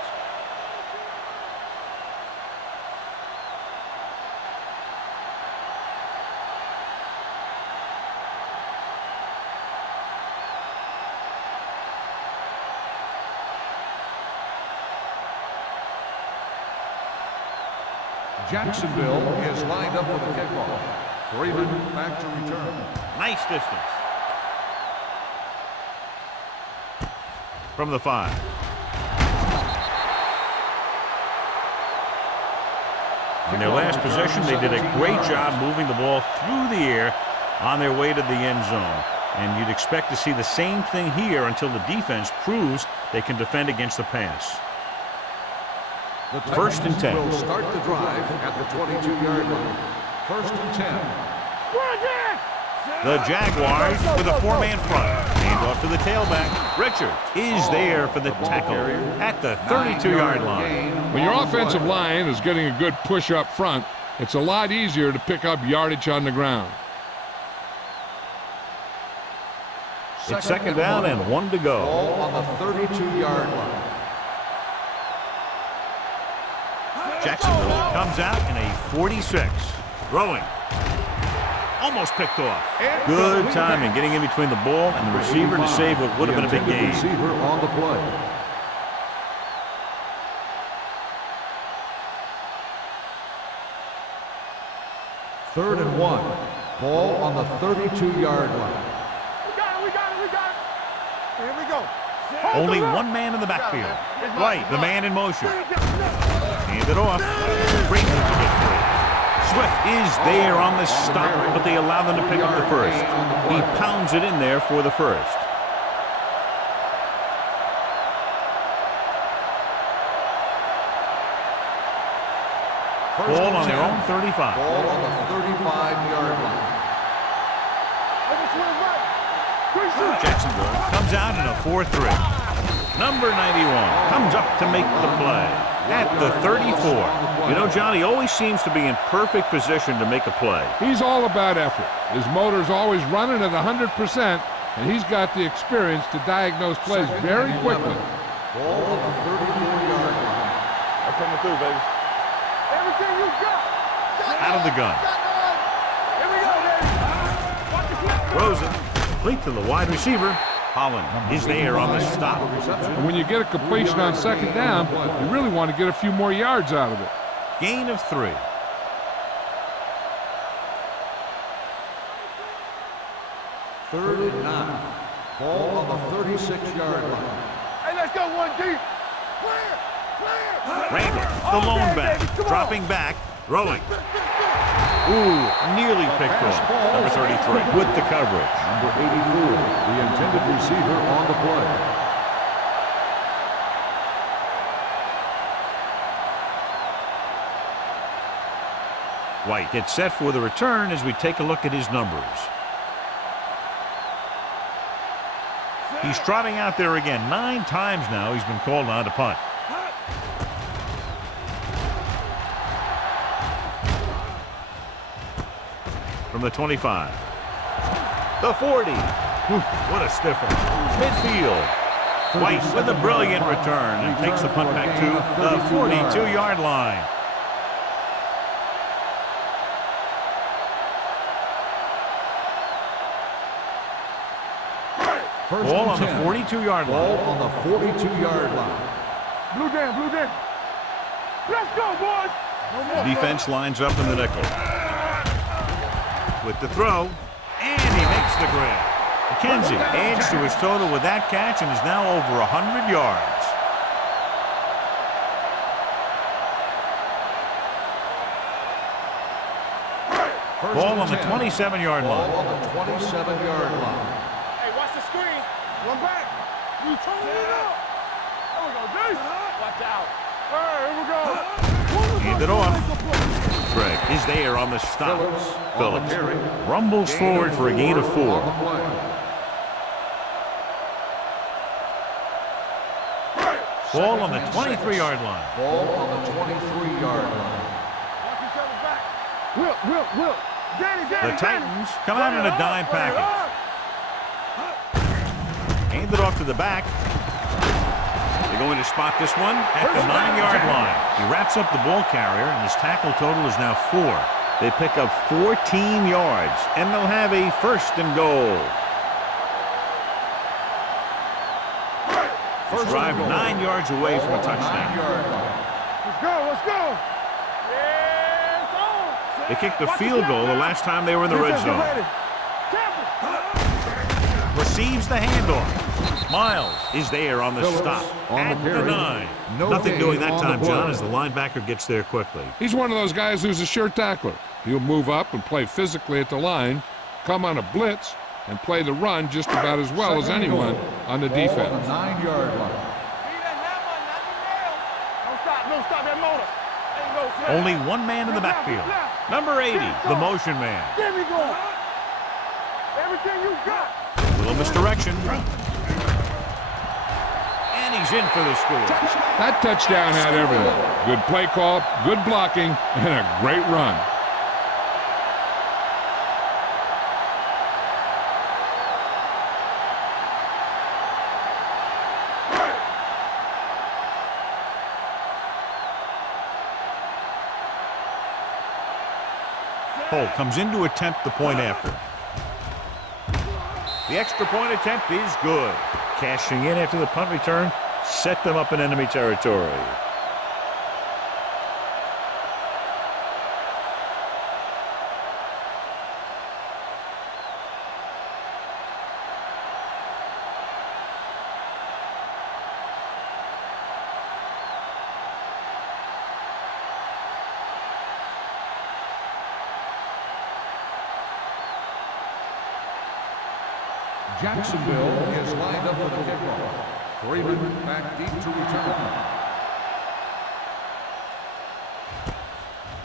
Jacksonville is lined up for the kickoff. Freeman back to return. Nice distance. From the 5. In their last possession, they did a great job moving the ball through the air on their way to the end zone. And you'd expect to see the same thing here until the defense proves they can defend against the pass. The 1st and 10. Will start the drive at the 22-yard line. 1st and 10. The Jaguars with a 4-man front. Hand off to the tailback. Richards is there for the tackle at the 32-yard line. When your offensive line is getting a good push up front, it's a lot easier to pick up yardage on the ground. It's 2nd down and 1 to go. Ball on the 32-yard line. Jacksonville comes out in a 46. Throwing. Almost picked off. Good timing getting in between the ball and the receiver to save what would have been a big gain. Receiver on the play. Third and 1. Ball on the 32-yard line. We got it. Here we go. Only one man in the backfield. Right, the man in motion. Hand it off. Great move to get through. Swift is there on the stop, but they allow them to pick up the first. He pounds it in there for the first. Ball on their own 35. Ball on the 35-yard line. Jacksonville comes out in a 4-3. Number 91 comes up to make the play at the 34. You know, John, he always seems to be in perfect position to make a play. He's all about effort. His motor's always running at 100%, and he's got the experience to diagnose plays very quickly. Ball on the 34-yard line. I'm coming through, baby. Everything you got. Out of the gun. Here we go, baby. Watch your feet. Throws it. Complete to the wide receiver. Holland is there on the stop. And when you get a completion on 2nd down, you really want to get a few more yards out of it. Gain of 3. Third and 9. Ball on the 36-yard line. Hey, let's go, 1D. Clear. Randall, the lone back, dropping back, rolling. Ooh, nearly picked off. Number 33 with the coverage. Number 84, the intended receiver on the play. White gets set for the return as we take a look at his numbers. He's trotting out there again. 9 times now he's been called on to punt. From the 25. The 40. What a stiff one. Midfield. White with a brilliant return and takes the punt back to the 42-yard line. Ball on the 42-yard line. Ball on the 42-yard line. Blue jam. Let's go, boys. Defense lines up in the nickel. With the throw, and he makes the grab. McKenzie adds to his total with that catch and is now over 100 yards. Ball on the 27-yard line. Ball on the 27-yard line. Hey, watch the screen. One back. You turn it up. There we go, Jace. Watch out. Hey, here we go. Hand it off. Greg is there on the stop. Phillips rumbles forward for a gain of 4. Ball on the 23-yard line. Ball on the 23-yard line. Watch each other back. Will. Danny. The Titans come out in a dime package. Hand it off to the back. They're going to spot this one at the 9-yard line. He wraps up the ball carrier, and his tackle total is now 4. They pick up 14 yards, and they'll have a 1st and goal. This drive 9 yards away from a touchdown. Let's go. Yeah, it's on. They kicked a field goal the last time they were in the red zone. Receives the handoff. Miles is there on the stop at the 9. Nothing doing that time, John, as the linebacker gets there quickly. He's one of those guys who's a sure tackler. He'll move up and play physically at the line, come on a blitz, and play the run just about as well as anyone on the defense. On the 9-yard line. Don't stop that motor. Only one man in the backfield. Number 80, the motion man. Give me going. Everything you got. Little misdirection. And he's in for the score. That touchdown had everything. Good play call, good blocking, and a great run. Holt comes in to attempt the point after. The extra point attempt is good. Cashing in after the punt return set them up in enemy territory. Jacksonville is lined up for the kickoff. Freeman back deep to return.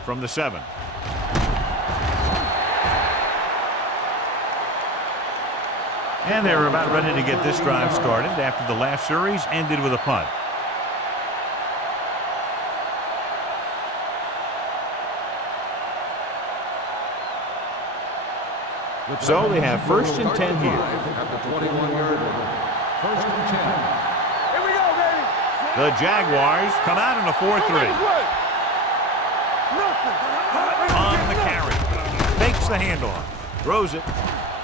From the 7. And they're about ready to get this drive started after the last series ended with a punt. So they have 1st and 10 here. At the 21-yard line. 1st and 10. Here we go, baby. The Jaguars come out in a 4-3. On the carry. Fakes the handoff. Throws it.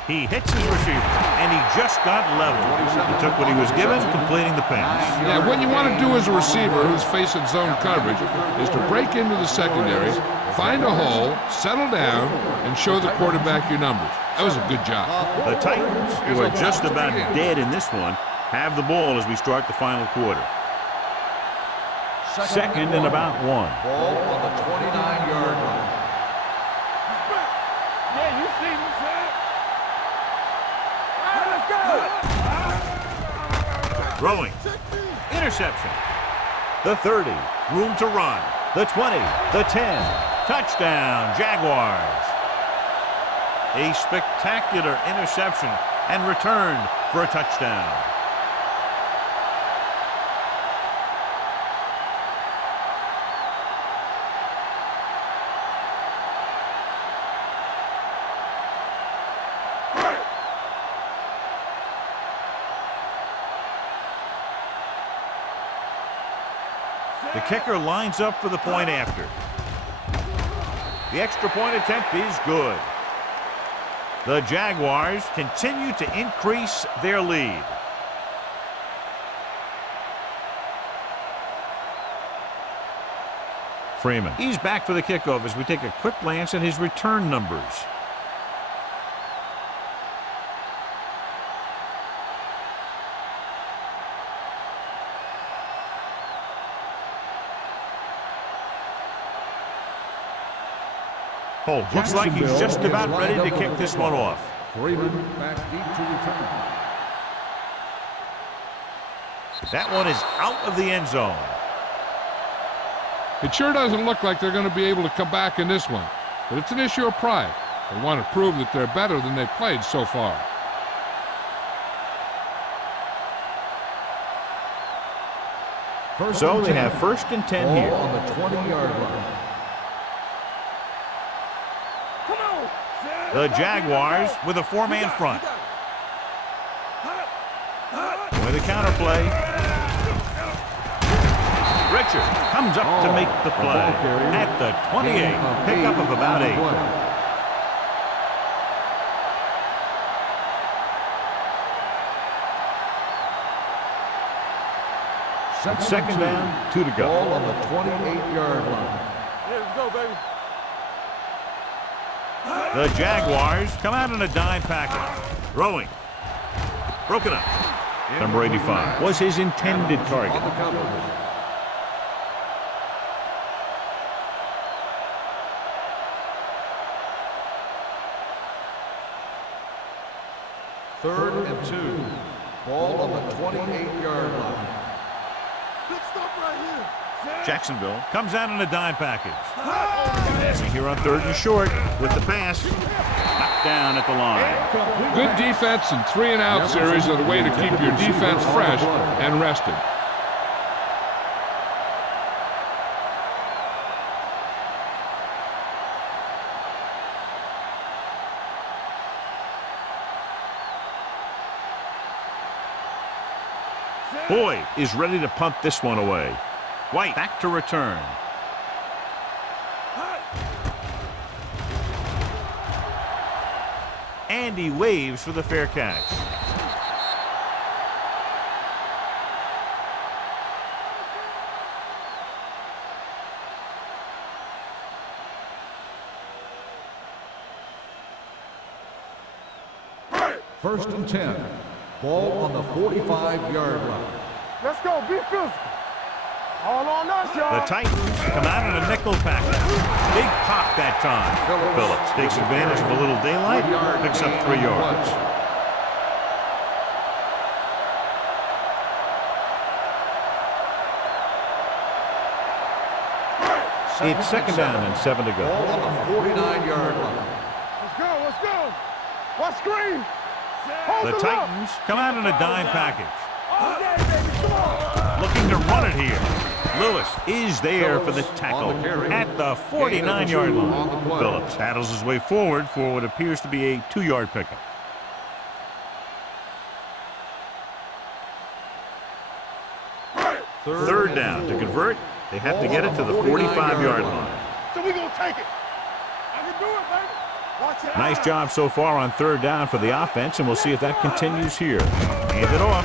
He hits his receiver. And he just got level. He took what he was given, completing the pass. Yeah, what you want to do as a receiver who's facing zone coverage is to break into the secondary, find a hole, settle down, and show the quarterback your numbers. That was a good job. The Titans, who are just about dead in this one, have the ball as we start the final quarter. Second and about 1. Ball on the 29-yard line. Yeah, you see me, son. All right, let's go. Throwing. Interception. The 30. Room to run. The 20. The 10. Touchdown, Jaguars. A spectacular interception and returned for a touchdown. The kicker lines up for the point after. The extra point attempt is good. The Jaguars continue to increase their lead. Freeman. He's back for the kickoff as we take a quick glance at his return numbers. Looks like he's just about ready to kick this one off. Freeman back deep to return. That one is out of the end zone. It sure doesn't look like they're going to be able to come back in this one, but it's an issue of pride. They want to prove that they're better than they've played so far. So they have first and 10 Ball here. on the 20-yard line. The Jaguars with a four-man front. With a counterplay. Richard comes up to make the play at the 28. Pickup of about 8. Second down, 2 to go. Ball on the 28-yard line. Here we go, baby. The Jaguars come out in a dime package. Throwing. Broken up. Number 85 was his intended target. On the cover. Third and 2. Ball on the 28-yard line. Big stop right here. Jacksonville comes out in a dime package. Passing here on 3rd and short with the pass. Knocked down at the line. Good defense and 3-and-out series are the way to keep your defense fresh and rested. Boyd is ready to punt this one away. White back to return. And he waves for the fair catch. First and 10. Ball on the 45-yard line. Let's go. Be physical. All on us, y'all. The Titans come out in a nickel package. Big pop that time. Phillips takes advantage of a little daylight, picks up 3 yards. It's second down and 7 to go. Ball on the 49-yard line. Let's go. Let's go. Watch screen. Hold The the Titans come out in a dime package. All day, baby. Come on. Looking to run it here. Lewis is there for the tackle at the 49-yard line. Phillips paddles his way forward for what appears to be a 2-yard pickup. Third down. To convert, they have to get it to the 45-yard line. So we gonna take it. I can do it, baby. Watch it. Nice job so far on third down for the offense, and we'll see if that continues here. Hand it off.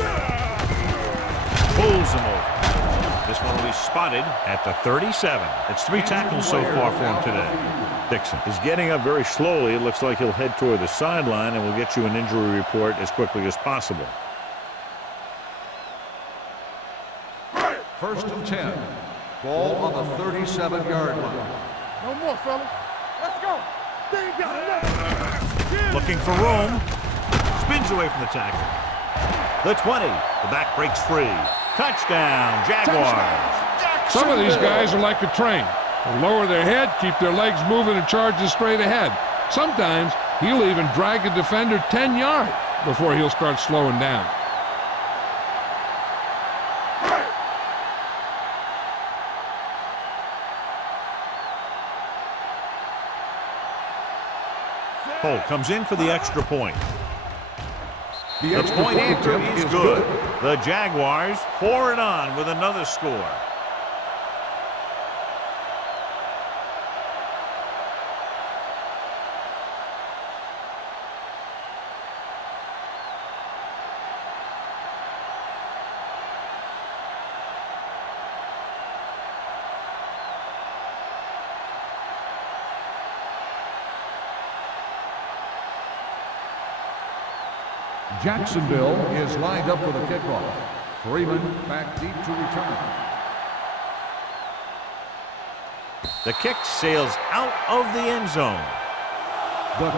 Pulls him over. This one will be spotted at the 37. It's 3 tackles so far for him today. Dixon is getting up very slowly. It looks like he'll head toward the sideline, and we'll get you an injury report as quickly as possible. First and 10. Ball on the 37-yard line. No more, fellas. Let's go. They ain't got enough. Looking for room. Spins away from the tackle. The 20. The back breaks free. Touchdown, Jaguars. Some of these guys are like a train. They lower their head, keep their legs moving, and charges straight ahead. Sometimes he'll even drag a defender 10 yards before he'll start slowing down. Holt comes in for the extra point. The point after is good. The Jaguars pour it on with another score. Jacksonville is lined up for the kickoff. Freeman back deep to return. The kick sails out of the end zone.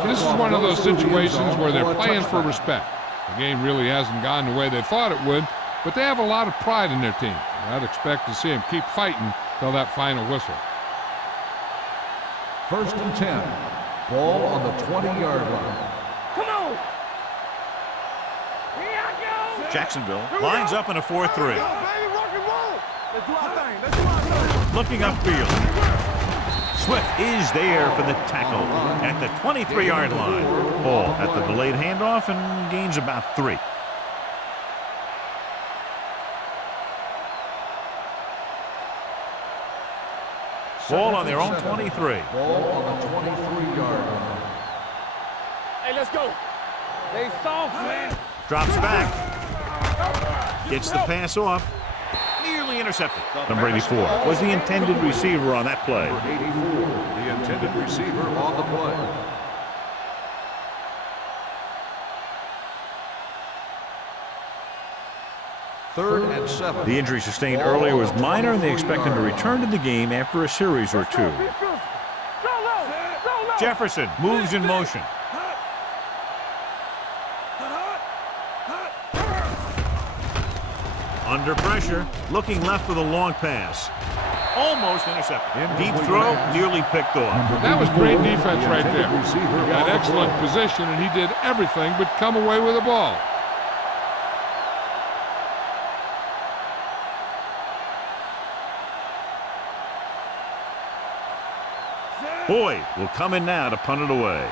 This is one of those situations where they're playing for respect. The game really hasn't gone the way they thought it would, but they have a lot of pride in their team. I'd expect to see them keep fighting till that final whistle. First and 10. Ball on the 20-yard line. Come on. Jacksonville lines up in a 4-3. Let's do our thing. Let's do our thing. Looking upfield. Swift is there for the tackle at the 23-yard line. Ball at the delayed handoff and gains about 3. Ball on their own 23. Ball on the 23-yard line. Hey, let's go. They soft, man. Drops back. Gets the pass off. Nearly intercepted. Number 84 was the intended receiver on that play. 84, the intended receiver on the play. Third and 7. The injury sustained earlier was minor, and they expect him to return to the game after a series or 2. Jefferson moves in motion. Under pressure, looking left with a long pass. Almost intercepted. Deep throw, nearly picked off. That was great defense right there. He got excellent position, and he did everything but come away with the ball. Boyd will come in now to punt it away.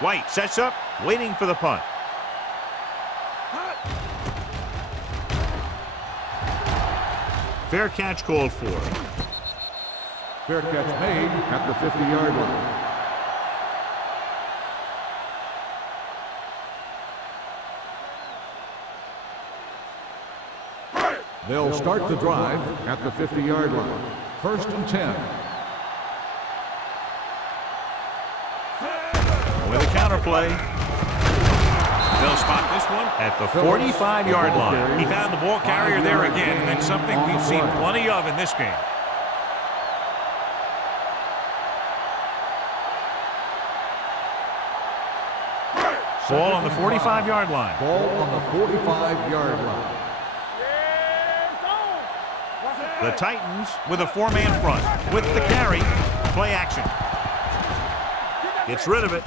White sets up, waiting for the punt. Fair catch called for. Fair catch made at the 50-yard line. They'll start the drive at the 50-yard line. First and 10. With a counter play. They'll spot this one at the 45-yard line. He found the ball carrier there again, and that's something we've seen plenty of in this game. Ball on the 45-yard line. Ball on the 45-yard line. The Titans with a 4-man front. With the carry, play action. Gets rid of it,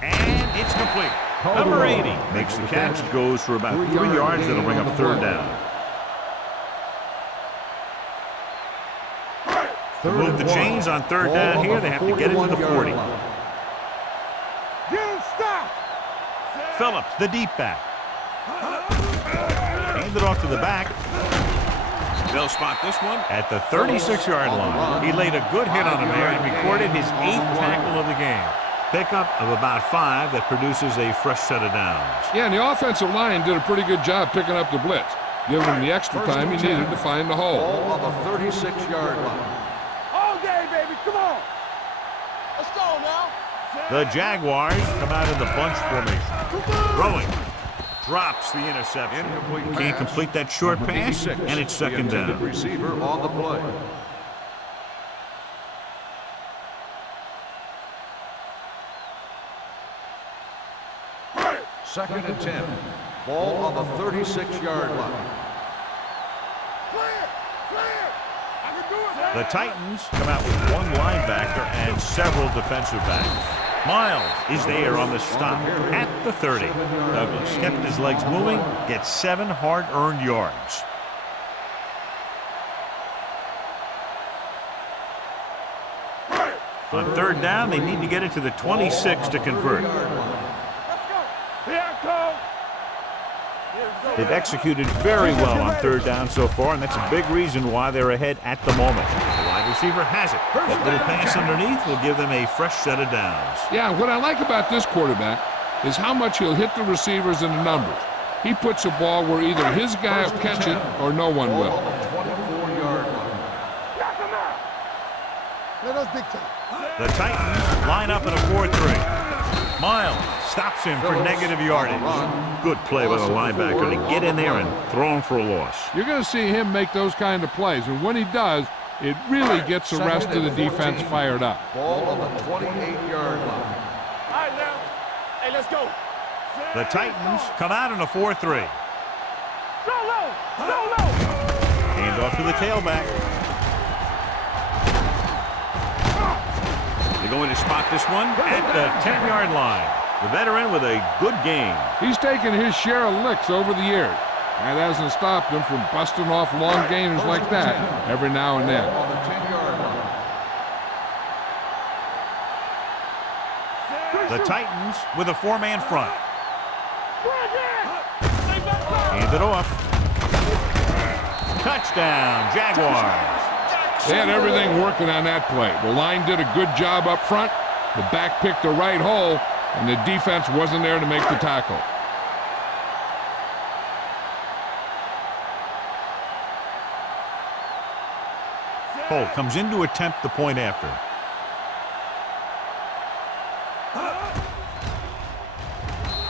and it's complete. Number 80 makes the catch, goes for about 3 yards. That'll bring up third down. To move the chains on third down here, they have to get it to the 40. Phillips, the deep back. Hand it off to the back. They'll spot this one at the 36-yard line. He laid a good hit on him there and recorded his 8th tackle of the game. Pickup of about 5 that produces a fresh set of downs. Yeah, and the offensive line did a pretty good job picking up the blitz, giving him the extra time he needed to find the hole. Ball on the 36-yard line. All day, baby, come on. Let's go now. The Jaguars come out in the bunch formation. Throwing. drops the interception. Incomplete Can't pass. complete that short Number pass, 86, and it's the 2nd intended down. receiver on the play. Second and 10. Ball on the 36-yard line. The Titans come out with one linebacker and several defensive backs. Miles is there on the stop at the 30. Douglas kept his legs moving, gets 7 hard-earned yards. On 3rd down, they need to get it to the 26 to convert. They've executed very well on 3rd down so far, and that's a big reason why they're ahead at the moment. The wide receiver has it. That little pass underneath will give them a fresh set of downs. Yeah, what I like about this quarterback is how much he'll hit the receivers and the numbers. He puts the ball where either his guy will catch it or no one will. 24-yard line. The Titans line up in a 4-3. Miles stops him for negative yardage. Good play by the linebacker to get in there and throw him for a loss. You're going to see him make those kind of plays, and when he does, it really gets the rest of the defense fired up. Ball on the 28-yard line. All right, now. Hey, let's go. The Titans come out in a 4-3. Hand off to the tailback. They're going to spot this one at the 10-yard line. The veteran with a good game. He's taken his share of licks over the years. That hasn't stopped him from busting off long gainers like that every now and then. On the 10-yard line. The Titans with a 4-man front. Hand it off. Touchdown, Jaguars. They had everything working on that play. The line did a good job up front. The back picked the right hole, and the defense wasn't there to make the tackle. Holt comes in to attempt the point after.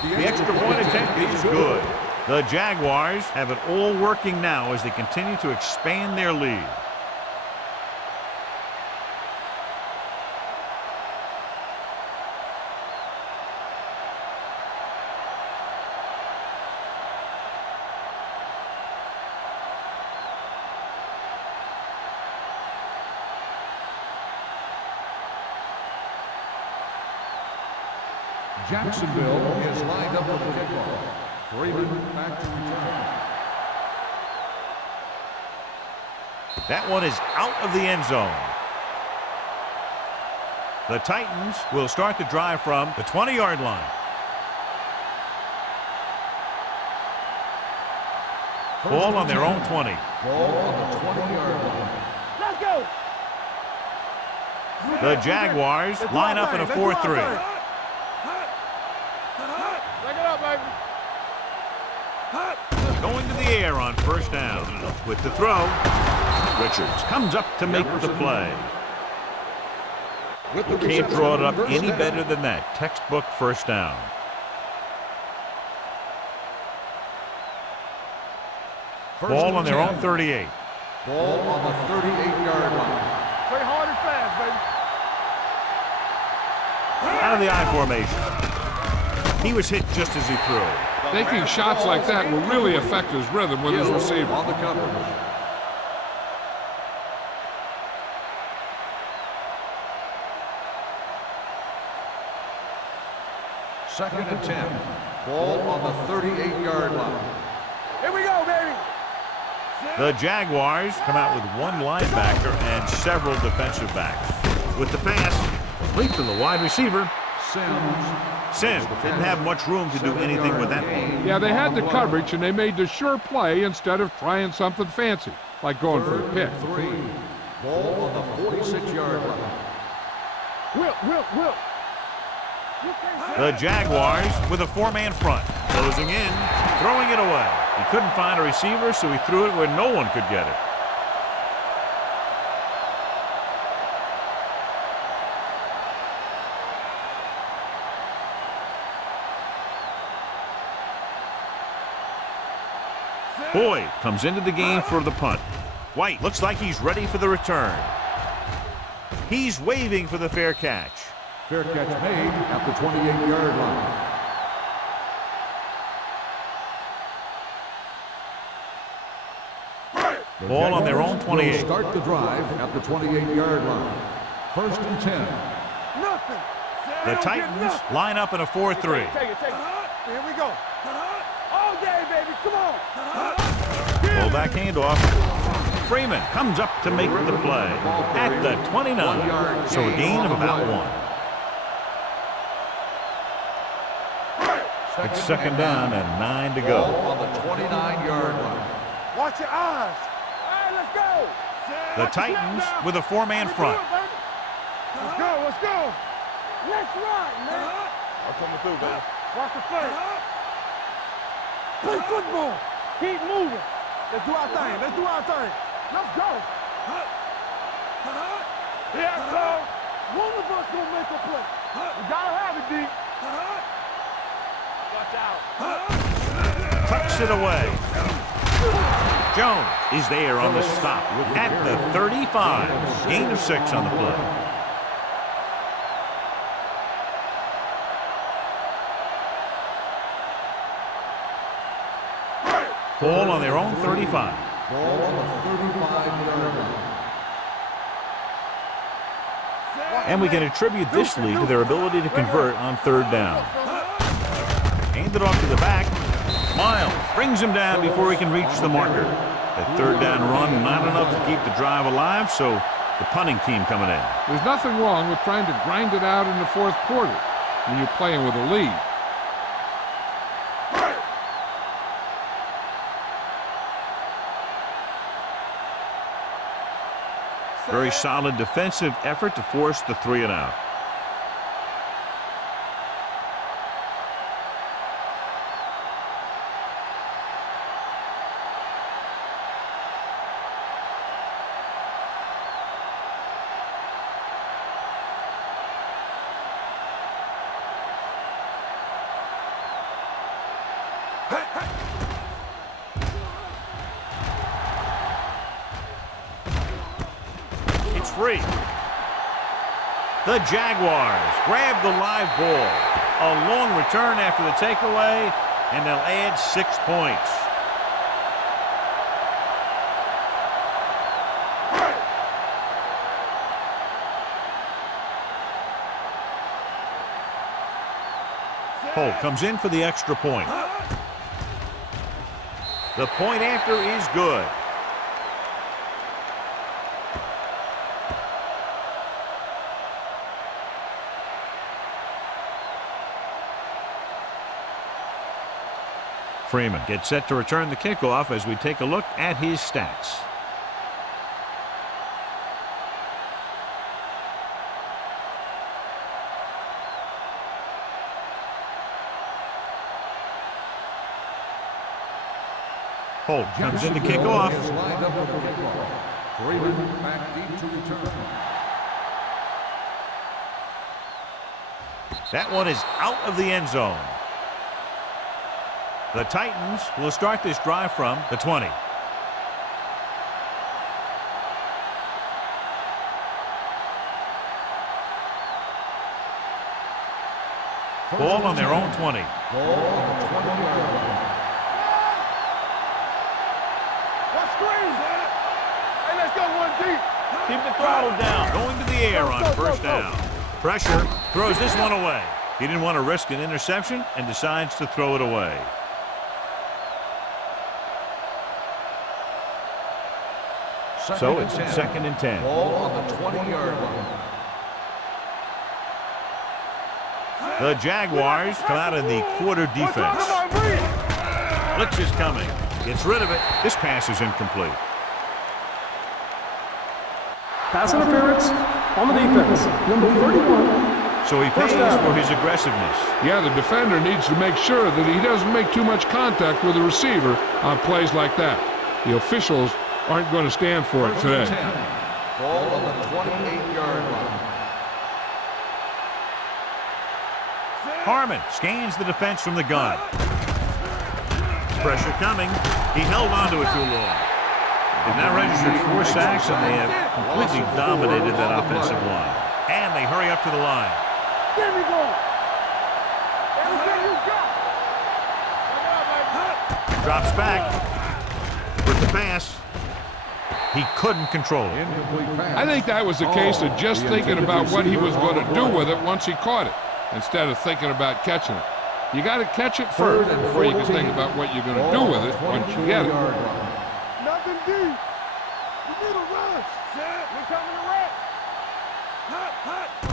The extra point attempt is good. The Jaguars have it all working now as they continue to expand their lead. Jacksonville is lined up with the kickoff. Freeman back to return. That one is out of the end zone. The Titans will start the drive from the 20-yard line. Ball on their own 20. Ball on the 20-yard line. Let's go. The Jaguars line up in a 4-3. Back it up, baby. Going to the air on 1st down. With the throw, Richards comes up to make the play. With the You can't reception, draw it up first any down. better than that. Textbook 1st down. First Ball and on their 10. own 38. Ball on the 38-yard line. Play hard and fast, baby. Out of the I formation. He was hit just as he threw. Taking shots like that will really affect his rhythm with his Gill receiver. on the coverage. Second and 10. Ball on the 38-yard line. Here we go, baby. The Jaguars come out with one linebacker and several defensive backs. With the pass, complete to the wide receiver. Sims didn't have much room to do anything with that one. Yeah, they had the coverage, and they made the sure play instead of trying something fancy, like going for the pick. 3. Ball on the 46-yard line. Will. The Jaguars with a 4-man front. Closing in, throwing it away. He couldn't find a receiver, so he threw it where no one could get it. Boyd comes into the game for the punt. White looks like he's ready for the return. He's waving for the fair catch. Fair catch made at the 28-yard line. Ball on their own 28. Start the drive at the 28-yard line. 1st and 10. Nothing. The Titans line up in a 4-3. Take it. Here we go. All day, baby. Come on. Pull back handoff. Freeman comes up to make the play at the 29. So a gain of about 1. It's 2nd down and 9 to go. On the 29-yard line. Watch your eyes. All right, let's go. The Titans with a 4-man front. Let's go. Let's ride, man. I'm coming through, baby. Watch the play. Play football. Keep moving. Let's do our thing. Let's go. Here I come. One of us gonna make a play. We gotta have it, D. Watch out. Tucks it away. Jones is there on the stop at the 35. Gain of 6 on the play. Ball on their own 35. Ball on the 35-yard line. And we can attribute this lead to their ability to convert on 3rd down. Handed off to the back. Miles brings him down before he can reach the marker. That 3rd down run, not enough to keep the drive alive, so the punting team coming in. There's nothing wrong with trying to grind it out in the 4th quarter when you're playing with a lead. Very solid defensive effort to force the 3 and out. It's free. The Jaguars grab the live ball. A long return after the takeaway, and they'll add 6 points. Holt comes in for the extra point. The point after is good. Freeman gets set to return the kickoff as we take a look at his stats. Holt comes in to kick off. Lined up for the kickoff. Freeman back deep to return. That one is out of the end zone. The Titans will start this drive from the 20. Ball on their own 20. Ball on the 20-yard line. Let's squeeze. Hey, let's go 1 deep. Keep the throttle down. Going to the air on 1st down. Pressure throws this one away. He didn't want to risk an interception and decides to throw it away. So it's 2nd and 10. Ball on the 20-yard line. The Jaguars come out in the quarter defense. Blitz is coming. Gets rid of it. This pass is incomplete. Pass interference on the defense. Number 31. So he pays for his aggressiveness. Yeah, the defender needs to make sure that he doesn't make too much contact with the receiver on plays like that. The officials aren't going to stand for it today. Ball on the 28-yard line. Harmon scans the defense from the gun. Pressure coming. He held on to it too long. They've now registered 4 sacks, and they have completely dominated that offensive line. And they hurry up to the line. There we go. Everything you got. Drops back with the pass. He couldn't control it. Incomplete pass. I think that was a case of just thinking about what he was going to do with it once he caught it, instead of thinking about catching it. You got to catch it first before you can think about what you're going to do with it once you get it. Nothing deep. You need a rush. We coming to rush.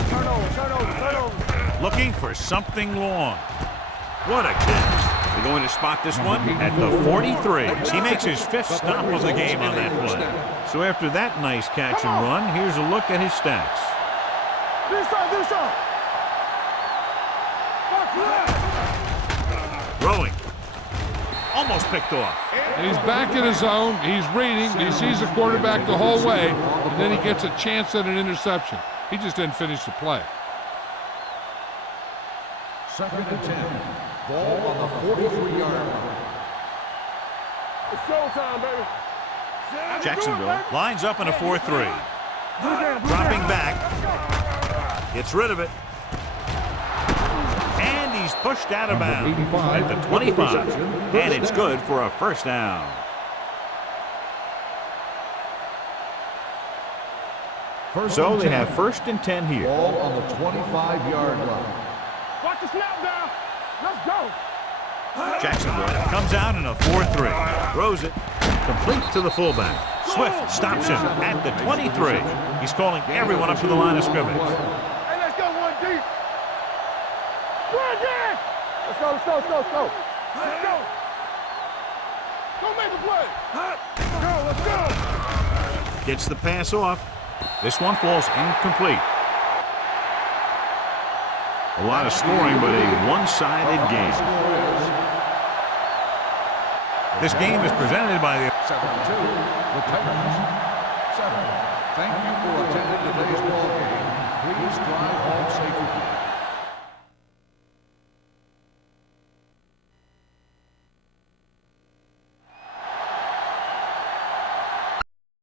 Turn over, turn over, turn over. Looking for something long. What a catch. They're going to spot this one at the 43. He makes his 5th stop of the game on that play. So after that nice catch and run, here's a look at his stats. This side. Throwing. Almost picked off. And he's back in his zone. He's reading. He sees the quarterback the whole way, and then he gets a chance at an interception. He just didn't finish the play. 2nd and 10. Ball on the 43-yard line. It's showtime, baby. Jacksonville lines up in a 4-3. Dropping back. Gets rid of it. And he's pushed out of bounds at the 25. And it's good for a 1st down. So they have 1st and 10 here. Ball on the 25-yard line. Watch the snap down. Let's go. Jacksonville comes out in a 4-3. Throws it. Complete to the fullback. Swift stops him at the 23. He's calling everyone up to the line of scrimmage. Hey, let's go one deep. Run again. Let's go. Let's go. Go make a play. Let's go. Gets the pass off. This one falls incomplete. A lot of scoring, but a one-sided game. This game is presented by the 7-2. The Titans. 7. Thank you for attending today's ball game.